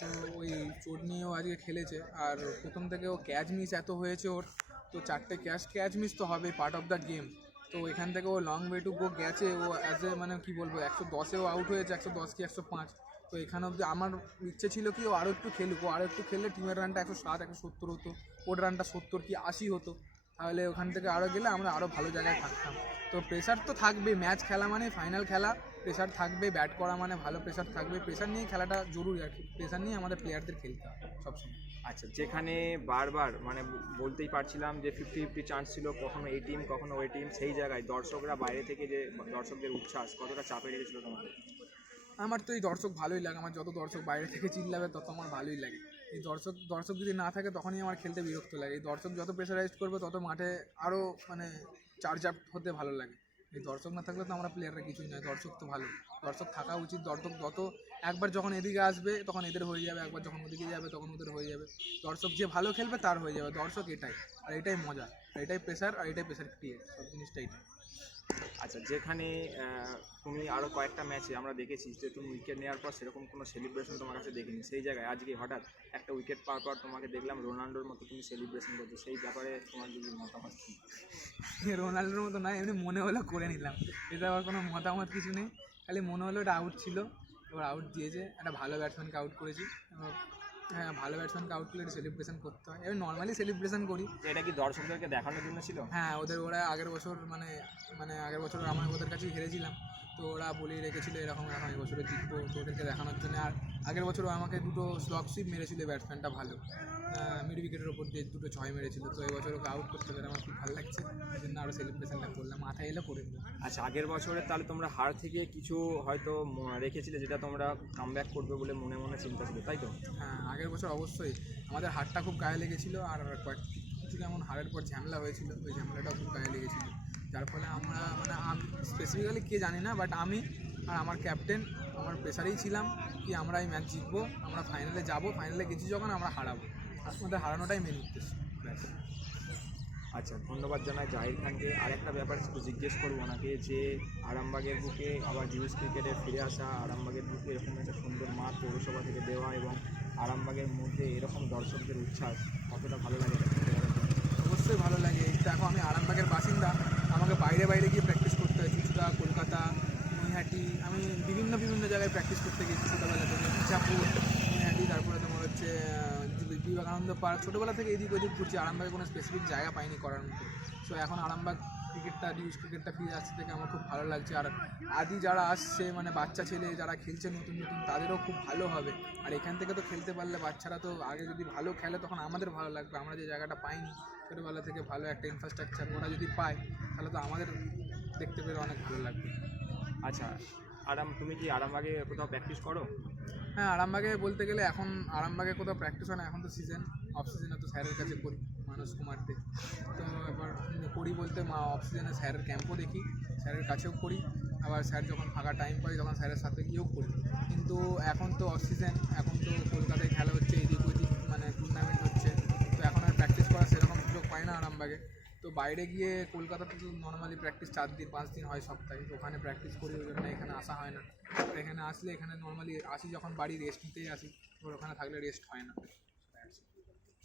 তো ওই চোট নিয়েও আজকে খেলেছে, আর প্রথম থেকে ও ক্যাচ মিস এত হয়েছে ওর, তো 4টে ক্যাচ মিস তো হবে, পার্ট অফ দ্য গেম। তো এখান থেকে ও লং ওয়ে টু গো গেছে, ও অ্যাজ এ মানে কী বলবো, 110-এও আউট হয়েছে, 110 কি 105। তো এখানে অবধি আমার ইচ্ছে ছিল কি ও আরও একটু খেলুক, ও আরও একটু খেললে টিমের রানটা 160-170 হতো, ওর রানটা 70 কি 80 হতো, তাহলে ওখান থেকে আরও গেলে আমরা আরও ভালো জায়গায় থাকতাম। তো প্রেশার তো থাকবে, ম্যাচ খেলা মানে ফাইনাল খেলা, প্রেশার থাকবে, ব্যাট করা মানে ভালো প্রেশার থাকবে, প্রেশার নিয়ে খেলাটা জরুরি আর কি, প্রেশার নিয়ে আমাদের প্লেয়ারদের খেলতে হবে সবসময়। আচ্ছা, যেখানে বারবার মানে বলতেই পারছিলাম যে 50-50 চান্স ছিল, কখনো এই টিম কখনো ওই টিম, সেই জায়গায় দর্শকরা বাইরে থেকে যে দর্শকদের উচ্ছ্বাস কতটা চাপে রেখেছিল তোমাদের? আমার তো এই দর্শক ভালোই লাগে, আমার যত দর্শক বাইরে থেকে চিল্লাবে তত আমার ভালোই লাগে। এই দর্শক যদি না থাকে তখনই আমার খেলতে বিরক্ত লাগে। এই দর্শক যত প্রেশারাইজড করবে তত মাঠে আরও মানে চার্জ আপ হতে ভালো লাগে। এই দর্শক না থাকলে তো আমরা প্লেয়াররা কিছুই নয়, দর্শক তো ভালো, দর্শক থাকা উচিত। দর্শক যত একবার যখন এদিকে আসবে তখন এদের হয়ে যাবে, একবার যখন ওদিকে যাবে তখন ওদের হয়ে যাবে। দর্শক যে ভালো খেলবে তার হয়ে যাবে, দর্শক এটাই, আর এটাই মজা, আর এটাই প্রেশার, আর এটাই প্রেশার ক্রিয়েট, সব জিনিসটাই। আচ্ছা, যেখানে তুমি আরও কয়েকটা ম্যাচে আমরা দেখেছি যে তুমি উইকেট নেওয়ার পর সেরকম কোনো সেলিব্রেশন তোমার কাছে দেখিনি, সেই জায়গায় আজকে হঠাৎ একটা উইকেট পাওয়ার পর তোমাকে দেখলাম রোনাল্ডোর মতো তুমি সেলিব্রেশন করছো, সেই ব্যাপারে তোমার যদি মতামত কী? রোনাল্ডোর মতো নয়, এমনি মনে হলো করে নিলাম, এটা আবার কোনো মতামত কিছু নেই, খালি মনে হলো এটা আউট ছিল, এবার আউট দিয়েছে, একটা ভালো ব্যাটসম্যানকে আউট করেছি, হ্যাঁ ভালো ব্যাটসম্যানকে আউট করলে সেলিব্রেশন করতে হয়, এবার নর্মালি সেলিব্রেশন করি। এটা কি দর্শকদেরকে দেখানোর জন্য ছিল? হ্যাঁ, ওরা আগের বছর মানে আগের বছর আমরা ওদের কাছেই হেরেছিলাম, তো ওরা বলেই রেখেছিল এরকম এখন এই বছরে জিতবো, তো ওদেরকে দেখানোর জন্য। আর আগের বছরও আমাকে 2টো স্লগ সুইপ মেরেছিল ব্যাটসম্যানটা ভালো, মিড উইকেটের ওপর দিয়ে 2টো 6 মেরেছিল, তো এই বছর ওকে আউট করতে পেরে আমার খুব ভালো লাগছে, এই জন্য আরও সেলিব্রেশনটা করলাম, মাথায় এলে করে দিলাম। আচ্ছা, আগের বছরে তাহলে তোমরা হার থেকে কিছু হয়তো রেখেছিলে যেটা তোমরা কামব্যাক করবে বলে মনে মনে চিন্তা ছিল, তাই তো? হ্যাঁ, আগের বছর অবশ্যই আমাদের হারটা খুব গায়ে লেগেছিলো, আর কিছু যেমন হারের পর ঝামেলা হয়েছিল, ওই ঝামেলাটাও খুব গায়ে লেগেছিলো, যার ফলে আমরা আমি স্পেসিফিক্যালি কে জানি না, বাট আমি আর আমার ক্যাপ্টেন আমার প্রেসারেই ছিলাম কি আমরা এই ম্যাচ জিতবো, আমরা ফাইনালে যাবো, ফাইনালে গেছি যখন আমরা হারাবো, আমাদের হারানোটাই মেন উদ্দেশ্য, ব্যাস। আচ্ছা, ধন্যবাদ জানাই জাহির খানকে। আরেকটা ব্যাপার একটু জিজ্ঞেস করবো ওনাকে, যে আরামবাগের বুকে আবার জিউস ক্রিকেটে ফিরে আসা, আরামবাগের বুকে এরকম একটা সুন্দর মাঠ পৌরসভা থেকে দেওয়া এবং আরামবাগের মধ্যে এরকম দর্শকদের উচ্ছ্বাস কতটা ভালো লাগে? অবশ্যই ভালো লাগে। দেখো, আমি আরামবাগের বাসিন্দা, আমাকে বাইরে বাইরে গিয়ে প্র্যাকটিস করতে হয়, চুচুড়া, কলকাতা, নৈহাটি, আমি বিভিন্ন জায়গায় প্র্যাকটিস করতে গেছি ছোটোবেলা থেকে, ইচ্ছাপুর, নৈহাটি, তারপরে তোমার হচ্ছে বিবেকানন্দ পার্ক, ছোটোবেলা থেকে এদিক ওদিক ঘুরছি, আরামবাগে কোনো স্পেসিফিক জায়গা পাইনি করার মতো। সো এখন আরামবাগ ডিউস ক্রিকেটটা ফিরে আসছে থেকে আমার খুব ভালো লাগছে, আর আদি যারা আসছে মানে বাচ্চা ছেলে যারা খেলছে নতুন তাদেরও খুব ভালো হবে, আর এখান থেকে তো খেলতে পারলে বাচ্চারা তো আগে যদি ভালো খেলে তখন আমাদের ভালো লাগবে, আমরা যে জায়গাটা পাইনি ছোটোবেলা থেকে ভালো একটা ইনফ্রাস্ট্রাকচার ওরা যদি পায় তাহলে তো আমাদের দেখতে পেলে অনেক ভালো লাগবে। আচ্ছা, তুমি কি আরামবাগে কোথাও প্র্যাকটিস করো? হ্যাঁ, আরামবাগে বলতে গেলে এখন আরামবাগে কোথাও প্র্যাকটিস হয় না, এখন তো সিজন, অফ সিজনে তো স্যারের কাছে করি, মানুষ কুমারদের, তো এবার করি বলতে অফ সিজনে স্যারের ক্যাম্পও দেখি, স্যারের কাছেও করি, আবার স্যার যখন ফাঁকা টাইম পাই তখন স্যারের সাথে গিয়েও করি, কিন্তু এখন তো অফ সিজন, এখন তো কলকাতায় খেলা হচ্ছে, এদিক ওদিক মানে টুর্নামেন্ট হচ্ছে, তো এখন আর প্র্যাকটিস করার সেরকম সুযোগ পাই না আরামবাগে, তো বাইরে গিয়ে কলকাতাতে তো নর্মালি প্র্যাকটিস 4 দিন 5 দিন হয় সপ্তাহে, তো ওখানে প্র্যাকটিস করি, ওই জন্য এখানে আসা হয় না, এখানে আসলে এখানে নর্মালি আসি যখন বাড়ি রেস্ট নিতেই আসি, ওর ওখানে থাকলে রেস্ট হয় না।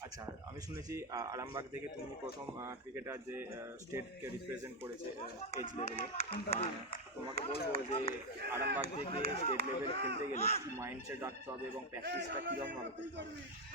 আচ্ছা, আমি শুনেছি আরামবাগ থেকে তুমি প্রথম ক্রিকেটার যে স্টেটকে রিপ্রেজেন্ট করেছে এজ লেভেলে, তোমাকে বলবো যে আরামবাগ থেকে স্টেট লেভেল খেলতে গেলে কি মাইন্ডসেট রাখতে হবে এবং প্র্যাকটিসটা কীরকমভাবে করতে হবে?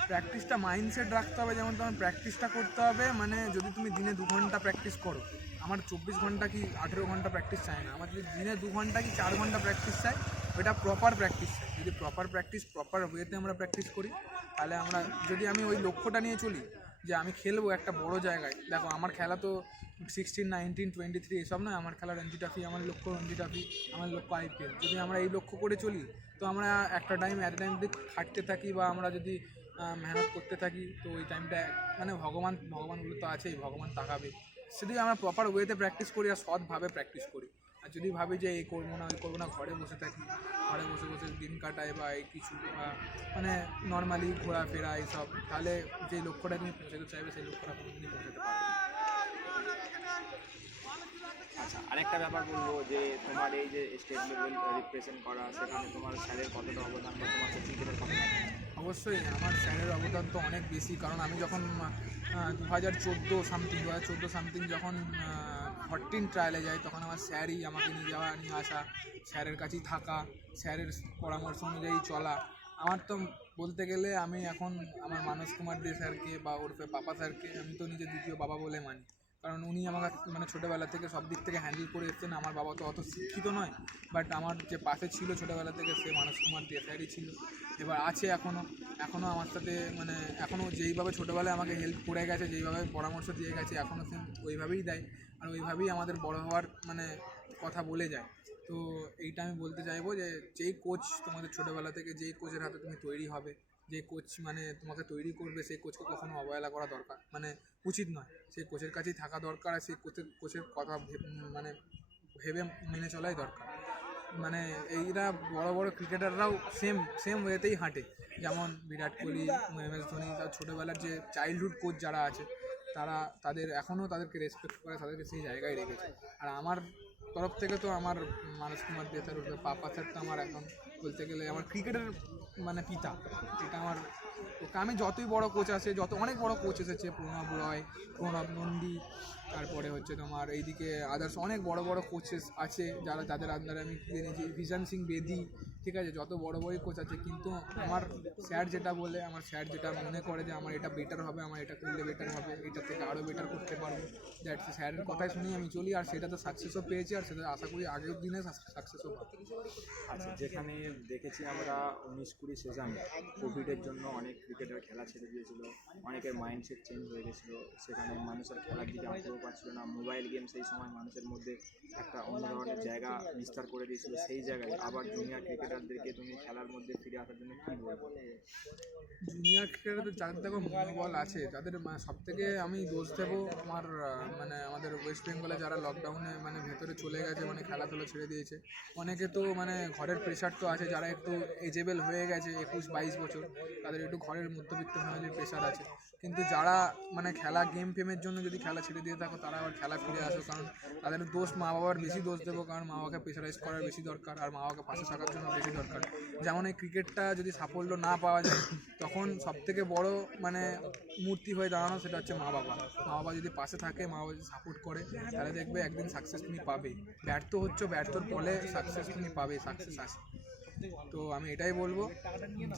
প্র্যাকটিসটা মাইন্ডসেট রাখতে হবে, যেমন তোমার প্র্যাকটিসটা করতে হবে, মানে যদি তুমি দিনে 2 ঘন্টা প্র্যাকটিস করো, আমার 24 ঘন্টা কি 18 ঘন্টা প্র্যাকটিস চাই না, আমার যদি দিনে 2 ঘন্টা কি 4 ঘন্টা প্র্যাকটিস চাই, ওইটা প্রপার প্র্যাকটিস চাই, যদি প্রপার প্র্যাকটিস প্রপার ওয়েতে আমরা প্র্যাকটিস করি তাহলে আমরা, যদি আমি ওই লক্ষ্যটা নিয়ে চলি যে আমি খেলবো একটা বড় জায়গায়, দেখো আমার খেলা তো 16, 19, 23 এসব নয়, আমার খেলা রঞ্জি ট্রফি, আমার লক্ষ্য রঞ্জি ট্রফি, আমার লক্ষ্য IPL, যদি আমরা এই লক্ষ্য করে চলি তো আমরা একটা টাইম যদি খাটতে থাকি বা আমরা যদি মেহনত করতে থাকি, তো ওই টাইমটা মানে ভগবানগুলো তো আছেই, ভগবান তাকাবে, যদি আমরা প্রপার ওয়েতে প্র্যাকটিস করি আর সৎভাবে প্র্যাকটিস করি, আর যদি ভাবি যে এই করবো না ওই করবো না, ঘরে বসে থাকি, ঘরে বসে বসে দিন কাটায় বা এই কিছু মানে নর্মালি ঘোরাফেরা এইসব, তাহলে যে লক্ষ্যটা তুমি পৌঁছাতে চাইবে সেই লক্ষ্যটা কোনোদিনই পৌঁছাতে পারবে। আচ্ছা, আরেকটা ব্যাপার বলবো যে তোমার এই যে স্টেট লেভেল রিপ্রেজেন্ট করা, সেখানে তোমার স্যারের কতটা অবদান বা তোমার কোচিংয়ের কতটা? অবশ্যই আমার স্যারের অবদান তো অনেক বেশি, কারণ আমি যখন 2014 সামথিং যখন 14 ট্রায়ালে যাই, তখন আমার স্যারই আমাকে নিয়ে আসা, স্যারের কাছেই থাকা, স্যারের পরামর্শ অনুযায়ী চলা, আমার তো বলতে গেলে আমি এখন আমার মানস কুমার দে স্যারকে বা ওরফে পাপা স্যারকে আমি তো নিজের দ্বিতীয় বাবা বলে মানি, কারণ উনি আমাকে মানে ছোটোবেলা থেকে সব দিক থেকে হ্যান্ডেল করে এসেছেন, আমার বাবা তো অত শিক্ষিত নয়, বাট আমার যে পাশে ছিল ছোটোবেলা থেকে সে মানস কুমার দে স্যারই ছিল, এবার আছে এখনও আমার সাথে, মানে এখনও যেইভাবে ছোটোবেলায় আমাকে হেল্প করে গেছে, যেইভাবে পরামর্শ দিয়ে গেছে, এখনও সে ওইভাবেই দেয়, আর ওইভাবেই আমাদের বড় হওয়ার মানে কথা বলে যায়। তো এইটা আমি বলতে চাইবো যে যেই কোচ তোমাদের ছোটোবেলা থেকে যেই কোচের হাতে তুমি তৈরি হবে, যে কোচ মানে তোমাকে তৈরি করবে, সেই কোচকে কখনো অবহেলা করা দরকার মানে উচিত নয়, সেই কোচের কাছেই থাকা দরকার, আর সেই কোচের কথা মানে ভেবে মেনে চলাই দরকার। মানে এইরা বড় বড় ক্রিকেটাররাও সেম ওয়েতেই হাঁটে, যেমন বিরাট কোহলি, MS ধোনি, তার ছোটোবেলার যে চাইল্ডহুড কোচ যারা আছে তারা এখনও তাদেরকে রেসপেক্ট করে, তাদেরকে সেই জায়গায় রেখেছে। আর আমার তরফ থেকে তো আমার মানস কুমার দে স্যার, পাপা স্যার তো আমার এখন বলতে গেলে আমার ক্রিকেটের মানে পিতা। এটা আমার, ওকে আমি যতই বড় কোচ আছে, অনেক বড় কোচ এসেছে, প্রণব রয়, প্রণব নন্দী, তারপরে হচ্ছে তোমার এইদিকে আদার্স অনেক বড় বড় কোচেস আছে যাদের আন্ডারে আমি জেনেছি, ভিশন সিং বেদি, ঠিক আছে, যত বড় বড় কোচ আছে। কিন্তু আমার স্যার যেটা বলে, আমার স্যার যেটা মনে করে যে আমার এটা বেটার হবে, আমার এটা করলে বেটার হবে, এটা থেকে আরও বেটার করতে পারবো, দ্যাটস স্যারের কথাই শুনেই আমি চলি। আর সেটা তো সাকসেসও পেয়েছি, আর সেটা আশা করি আগের দিনে সাকসেসও পাবো। আচ্ছা, যেখানে দেখেছি আমরা 19-20 সিজনে কোভিডের জন্য অনেক ক্রিকেটার খেলা ছেড়ে দিয়েছিল, অনেকের মাইন্ডসেট চেঞ্জ হয়ে গেছিলো, সেখানে মানুষের খেলার দিকে আগ্রহ পাচ্ছিল না, মোবাইল গেম সেই সময় মানুষের মধ্যে একটা অন্য ধরনের জায়গা বিস্তার করে দিয়েছিল। সেই জায়গায় আবার জুনিয়র ক্রিকেটারদেরকে তুমি খেলার মধ্যে ফিরে আসার জন্য কী বলবো? জুনিয়র ক্রিকেটারদের যাদের দেখো মনোবল আছে, তাদের সব থেকে আমি দোষ দেবো আমার মানে আমাদের ওয়েস্ট বেঙ্গলে যারা লকডাউনে মানে ভেতরে চলে গেছে, মানে খেলাধুলো ছেড়ে দিয়েছে। অনেকে তো মানে ঘরের প্রেশার তো আছে, যারা একটু এজেবল হয়ে গেছে 21-22 বছর, তাদের একটু ঘরের মধ্যবিত্ত ফ্যামিলির প্রেশার আছে। কিন্তু যারা মানে খেলা গেম ফেমের জন্য যদি খেলা ছেড়ে দিয়ে থাকো, তারা আবার খেলা ফিরে আসো, কারণ তাদের দোষ মা বাবার বেশি দোষ দেবো, কারণ মা বাবাকে প্রেশারাইজ করার বেশি দরকার, আর মা বাবাকে পাশে থাকার জন্য বেশি দরকার। যেমন এই ক্রিকেটটা যদি সাফল্য না পাওয়া যায়, তখন সবথেকে বড় মানে মূর্তি হয়ে দাঁড়ানো সেটা হচ্ছে মা বাবা। মা বাবা যদি পাশে থাকে, মা বাবা যদি সাপোর্ট করে, তাহলে দেখবে একদিন সাকসেস তুমি পাবে। ব্যর্থ হচ্ছে, ব্যর্থর ফলে সাকসেস তুমি পাবে, সাকসেস আসে। তো আমি এটাই বলবো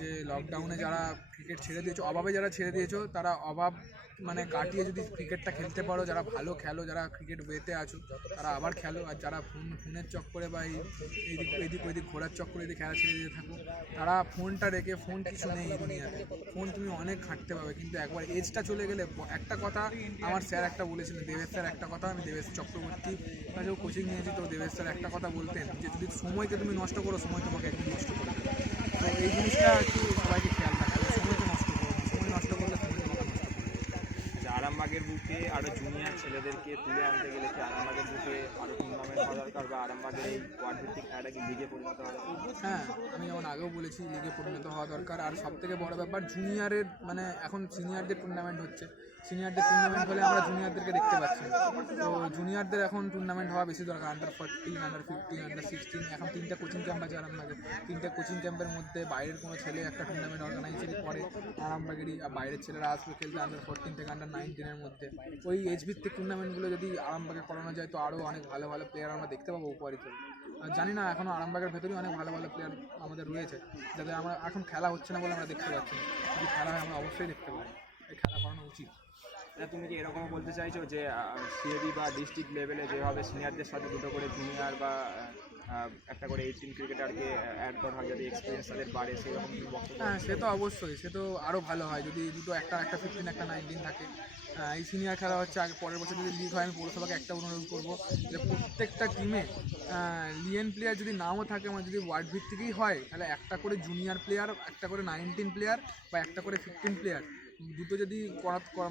যে লকডাউনে যারা ক্রিকেট ছেড়ে দিয়েছো, অভাবে যারা ছেড়ে দিয়েছো, তারা অভাব মানে কাটিয়ে যদি ক্রিকেটটা খেলতে পারো, যারা ভালো খেলো, যারা ক্রিকেট ওয়েতে আছো, তারা আবার খেলো। আর যারা ফোনের চক্করে বা এইদিক ওইদিক ঘোরার চক্করে যদি খেলা ছেড়ে দিয়ে থাকো, তারা ফোনটা রেখে, ফোন কিছু নেই এই দুনিয়াতে, ফোন তুমি অনেক ঘাঁটতে পাবে, কিন্তু একবার এজটা চলে গেলে একটা কথা আমার স্যার একটা বলেছিলেন, দেবেশ স্যার একটা কথা, আমি দেবেশ চক্রবর্তী কাছেও কোচিং নিয়েছি, তো দেবেশ স্যার একটা কথা বলতেন যে যদি সময়কে তুমি নষ্ট করো, সময় তোমাকে একদিন নষ্ট করে দেবে। তো এই জিনিসটা একটু সবাইকে খেয়াল রাখতে হবে, সময়কে নষ্ট করো, সময় নষ্ট করলে সময় তোমাকে নষ্ট করবে। আরামবাগের বুকে আরও জুনিয়র ছেলেদেরকে তুলে আনতে গেলে কি আরামবাগের বুকে আরও টুর্নামেন্ট হওয়া দরকার, বা আরামবাগের এই ওয়ার্ড ভিত্তিক খেলাটা কি লিগে পরিণত হওয়া দরকার? হ্যাঁ, আমি যেমন আগেও বলেছি, লিগে পরিণত হওয়া দরকার। আর সবথেকে বড় ব্যাপার জুনিয়রের মানে এখন সিনিয়রদের টুর্নামেন্ট হচ্ছে, সিনিয়রদের টুর্নামেন্ট হলে আমরা জুনিয়রদেরকে দেখতে পাচ্ছি না। তো জুনিয়রদের এখন টুর্নামেন্ট হওয়া বেশি দরকার। আন্ডার 14, আন্ডার 15, আন্ডার 16, এখন 3টা কোচিং ক্যাম্প আছে আরামবাগে। 3টা কোচিং ক্যাম্পের মধ্যে বাইরের কোনো ছেলে একটা টুর্নামেন্ট অর্গানাইজারই করে আরামবাগেরই, আর বাইরের ছেলেরা আসবে খেলতে আন্ডার 14 থেকে আন্ডার 19-এর মধ্যে। ওই এজ ভিত্তিক টুর্নামেন্টগুলো যদি আরামবাগে করানো যায়, তো আরও অনেক ভালো ভালো প্লেয়ার আমরা দেখতে পাবো উপহারিত। আর জানি না, এখনও আরামবাগের ভেতরেই অনেক ভালো ভালো প্লেয়ার আমাদের রয়েছে, যাদের আমরা এখন খেলা হচ্ছে না বলে আমরা দেখতে পাচ্ছি না। যদি খেলা হয় আমরা অবশ্যই দেখতে পাবো, এই খেলা করানো উচিত। তুমি কি এরকম বলতে চাইছো যে সিএবি বা ডিস্ট্রিক্ট লেভেলে যেভাবে সিনিয়রদের সাথে দুটো করে জুনিয়র বা একটা করে 18 ক্রিকেটারকে অ্যাড করা হয়, যদি এক্সপিরিয়েন্স তাদের বাড়ে, সেরকম কি বক্তব্য? হ্যাঁ, সে তো অবশ্যই, সে তো আরও ভালো হয় যদি দুটো একটা 15 একটা 19 থাকে। এই সিনিয়র খেলা হচ্ছে, আগে পরের বছর যদি লিগ হয়, আমি পৌরসভাকে একটা অনুরোধ করবো যে প্রত্যেকটা টিমে লিয়েন প্লেয়ার যদি নাও থাকে, আমার যদি ওয়ার্ড ভিত্তিকই হয়, তাহলে একটা করে জুনিয়র প্লেয়ার, একটা করে 19 প্লেয়ার বা একটা করে 15 প্লেয়ার, দুটো যদি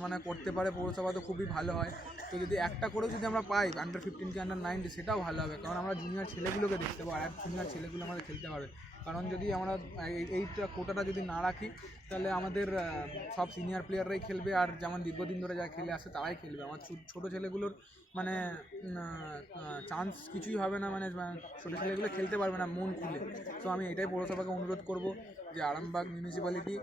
মানে করতে পারে পৌরসভা, তো খুবই ভালো হয়। তো যদি একটা করেও যদি আমরা পাই আন্ডার 15 কি আন্ডার 19, সেটাও ভালো হবে, কারণ আমরা জুনিয়র ছেলেগুলোকে দেখতে পাবো, আর জুনিয়র ছেলেগুলো আমাদের খেলতে পারবে। কারণ যদি আমরা এইটা কোটাটা যদি না রাখি, তাহলে আমাদের সব সিনিয়র প্লেয়াররাই খেলবে, আর যেমন দীর্ঘদিন ধরে যারা খেলে আসে তারাই খেলবে। আমার ছোটো ছেলেগুলোর মানে চান্স কিছুই হবে না, মানে ছোটো ছেলেগুলো খেলতে পারবে না মন খুলে। তো আমি এটাই পৌরসভাকে অনুরোধ করব যে আরামবাগ মিউনিসিপ্যালিটি,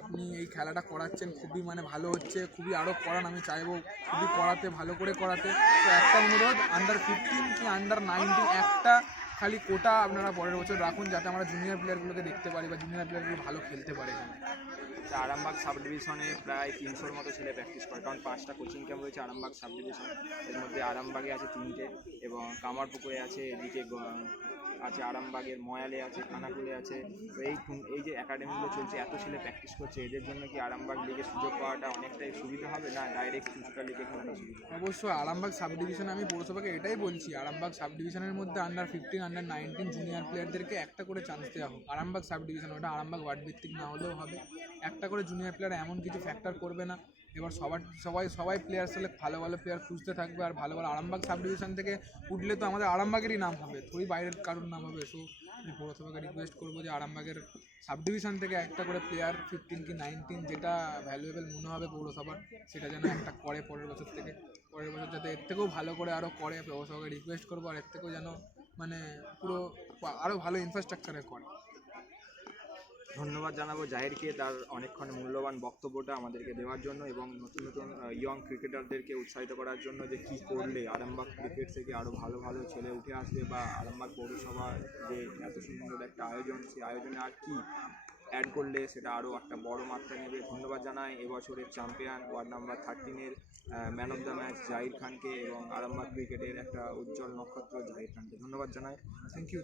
আপনি এই খেলাটা করাচ্ছেন, খুবই মানে ভালো হচ্ছে, খুবই আরও করান, আমি চাইবো খুবই করাতে, ভালো করে করাতে। তো একটা অনুরোধ, আন্ডার 15 কি আন্ডার 19 একটা খালি কোটা আপনারা পরের বছর রাখুন, যাতে আমরা জুনিয়র প্লেয়ারগুলোকে দেখতে পারি বা জুনিয়র প্লেয়ারগুলো ভালো খেলতে পারে। আরামবাগ সাব ডিভিশনে প্রায় 300-র মতো ছেলে প্র্যাকটিস করে, কারণ 5টা কোচিং ক্যাম্প রয়েছে আরামবাগ সাব ডিভিশন। এর মধ্যে আরামবাগে আছে 3টে, এবং কামারপুকুরে আছে, এদিকে আছে আরামবাগের ময়ালে আছে, খানাকুলে আছে। তো এই যে একাডেমিগুলো চলছে, এত ছেলে প্র্যাকটিস করছে, এদের জন্য কি আরামবাগ লিগে সুযোগ পাওয়াটা অনেকটাই সুবিধা হবে, না ডাইরেক্ট কিছুটা লিগে খেলাটা সুবিধা? অবশ্যই আরামবাগ সাব ডিভিশনে আমি পৌরসভাকে এটাই বলছি, আরামবাগ সাব ডিভিশনের মধ্যে আন্ডার 15, আন্ডার 19 জুনিয়র প্লেয়ারদেরকে একটা করে চান্স দেওয়া হোক। আরামবাগ সাব ডিভিশন, ওটা আরামবাগ ওয়ার্ড ভিত্তিক না হলেও হবে। একটা করে জুনিয়র প্লেয়ার এমন কিছু ফ্যাক্টর করবে না এবার সবাই প্লেয়ার সিলেক্ট ভালো ভালো প্লেয়ার খুঁজতে থাকবে, আর ভালো ভালো আরামবাগ সাব ডিভিশন থেকে উঠলে তো আমাদের আরামবাগেরই নাম হবে, থোড়ি বাইরের কারোর নাম হবে। সো আমি পৌরসভাকে রিকোয়েস্ট করবো যে আরামবাগের সাব ডিভিশন থেকে একটা করে প্লেয়ার 15 কি 19 যেটা ভ্যালুয়েবল মনে হবে পৌরসভার, সেটা যেন একটা করে পরের বছর যাতে এর থেকেও ভালো করে আরও করে, পৌরসভাকে রিকোয়েস্ট করবো, আর এর থেকেও যেন মানে পুরো আরও ভালো ইনফ্রাস্ট্রাকচারে করে। ধন্যবাদ জানাবো জাহিরকে তার অনেকক্ষণ মূল্যবান বক্তব্যটা আমাদেরকে দেওয়ার জন্য এবং নতুন নতুন ইয়ং ক্রিকেটারদেরকে উৎসাহিত করার জন্য যে কী করলে আরামবাগ ক্রিকেট থেকে আরও ভালো ভালো ছেলে উঠে আসবে, বা আরামবাগ পৌরসভা যে এত সুন্দর একটা আয়োজন, সেই আয়োজনে আর কি অ্যাড করলে সেটা আরও একটা বড় মাত্রা নেবে। ধন্যবাদ জানাই এবছরের চ্যাম্পিয়ন ওয়ার্ড নাম্বার 13-এর man of the match Zahir খানকে এবং আরামবাগ ক্রিকেটের একটা উজ্জ্বল নক্ষত্র জাহির খানকে ধন্যবাদ জানাই। Thank you.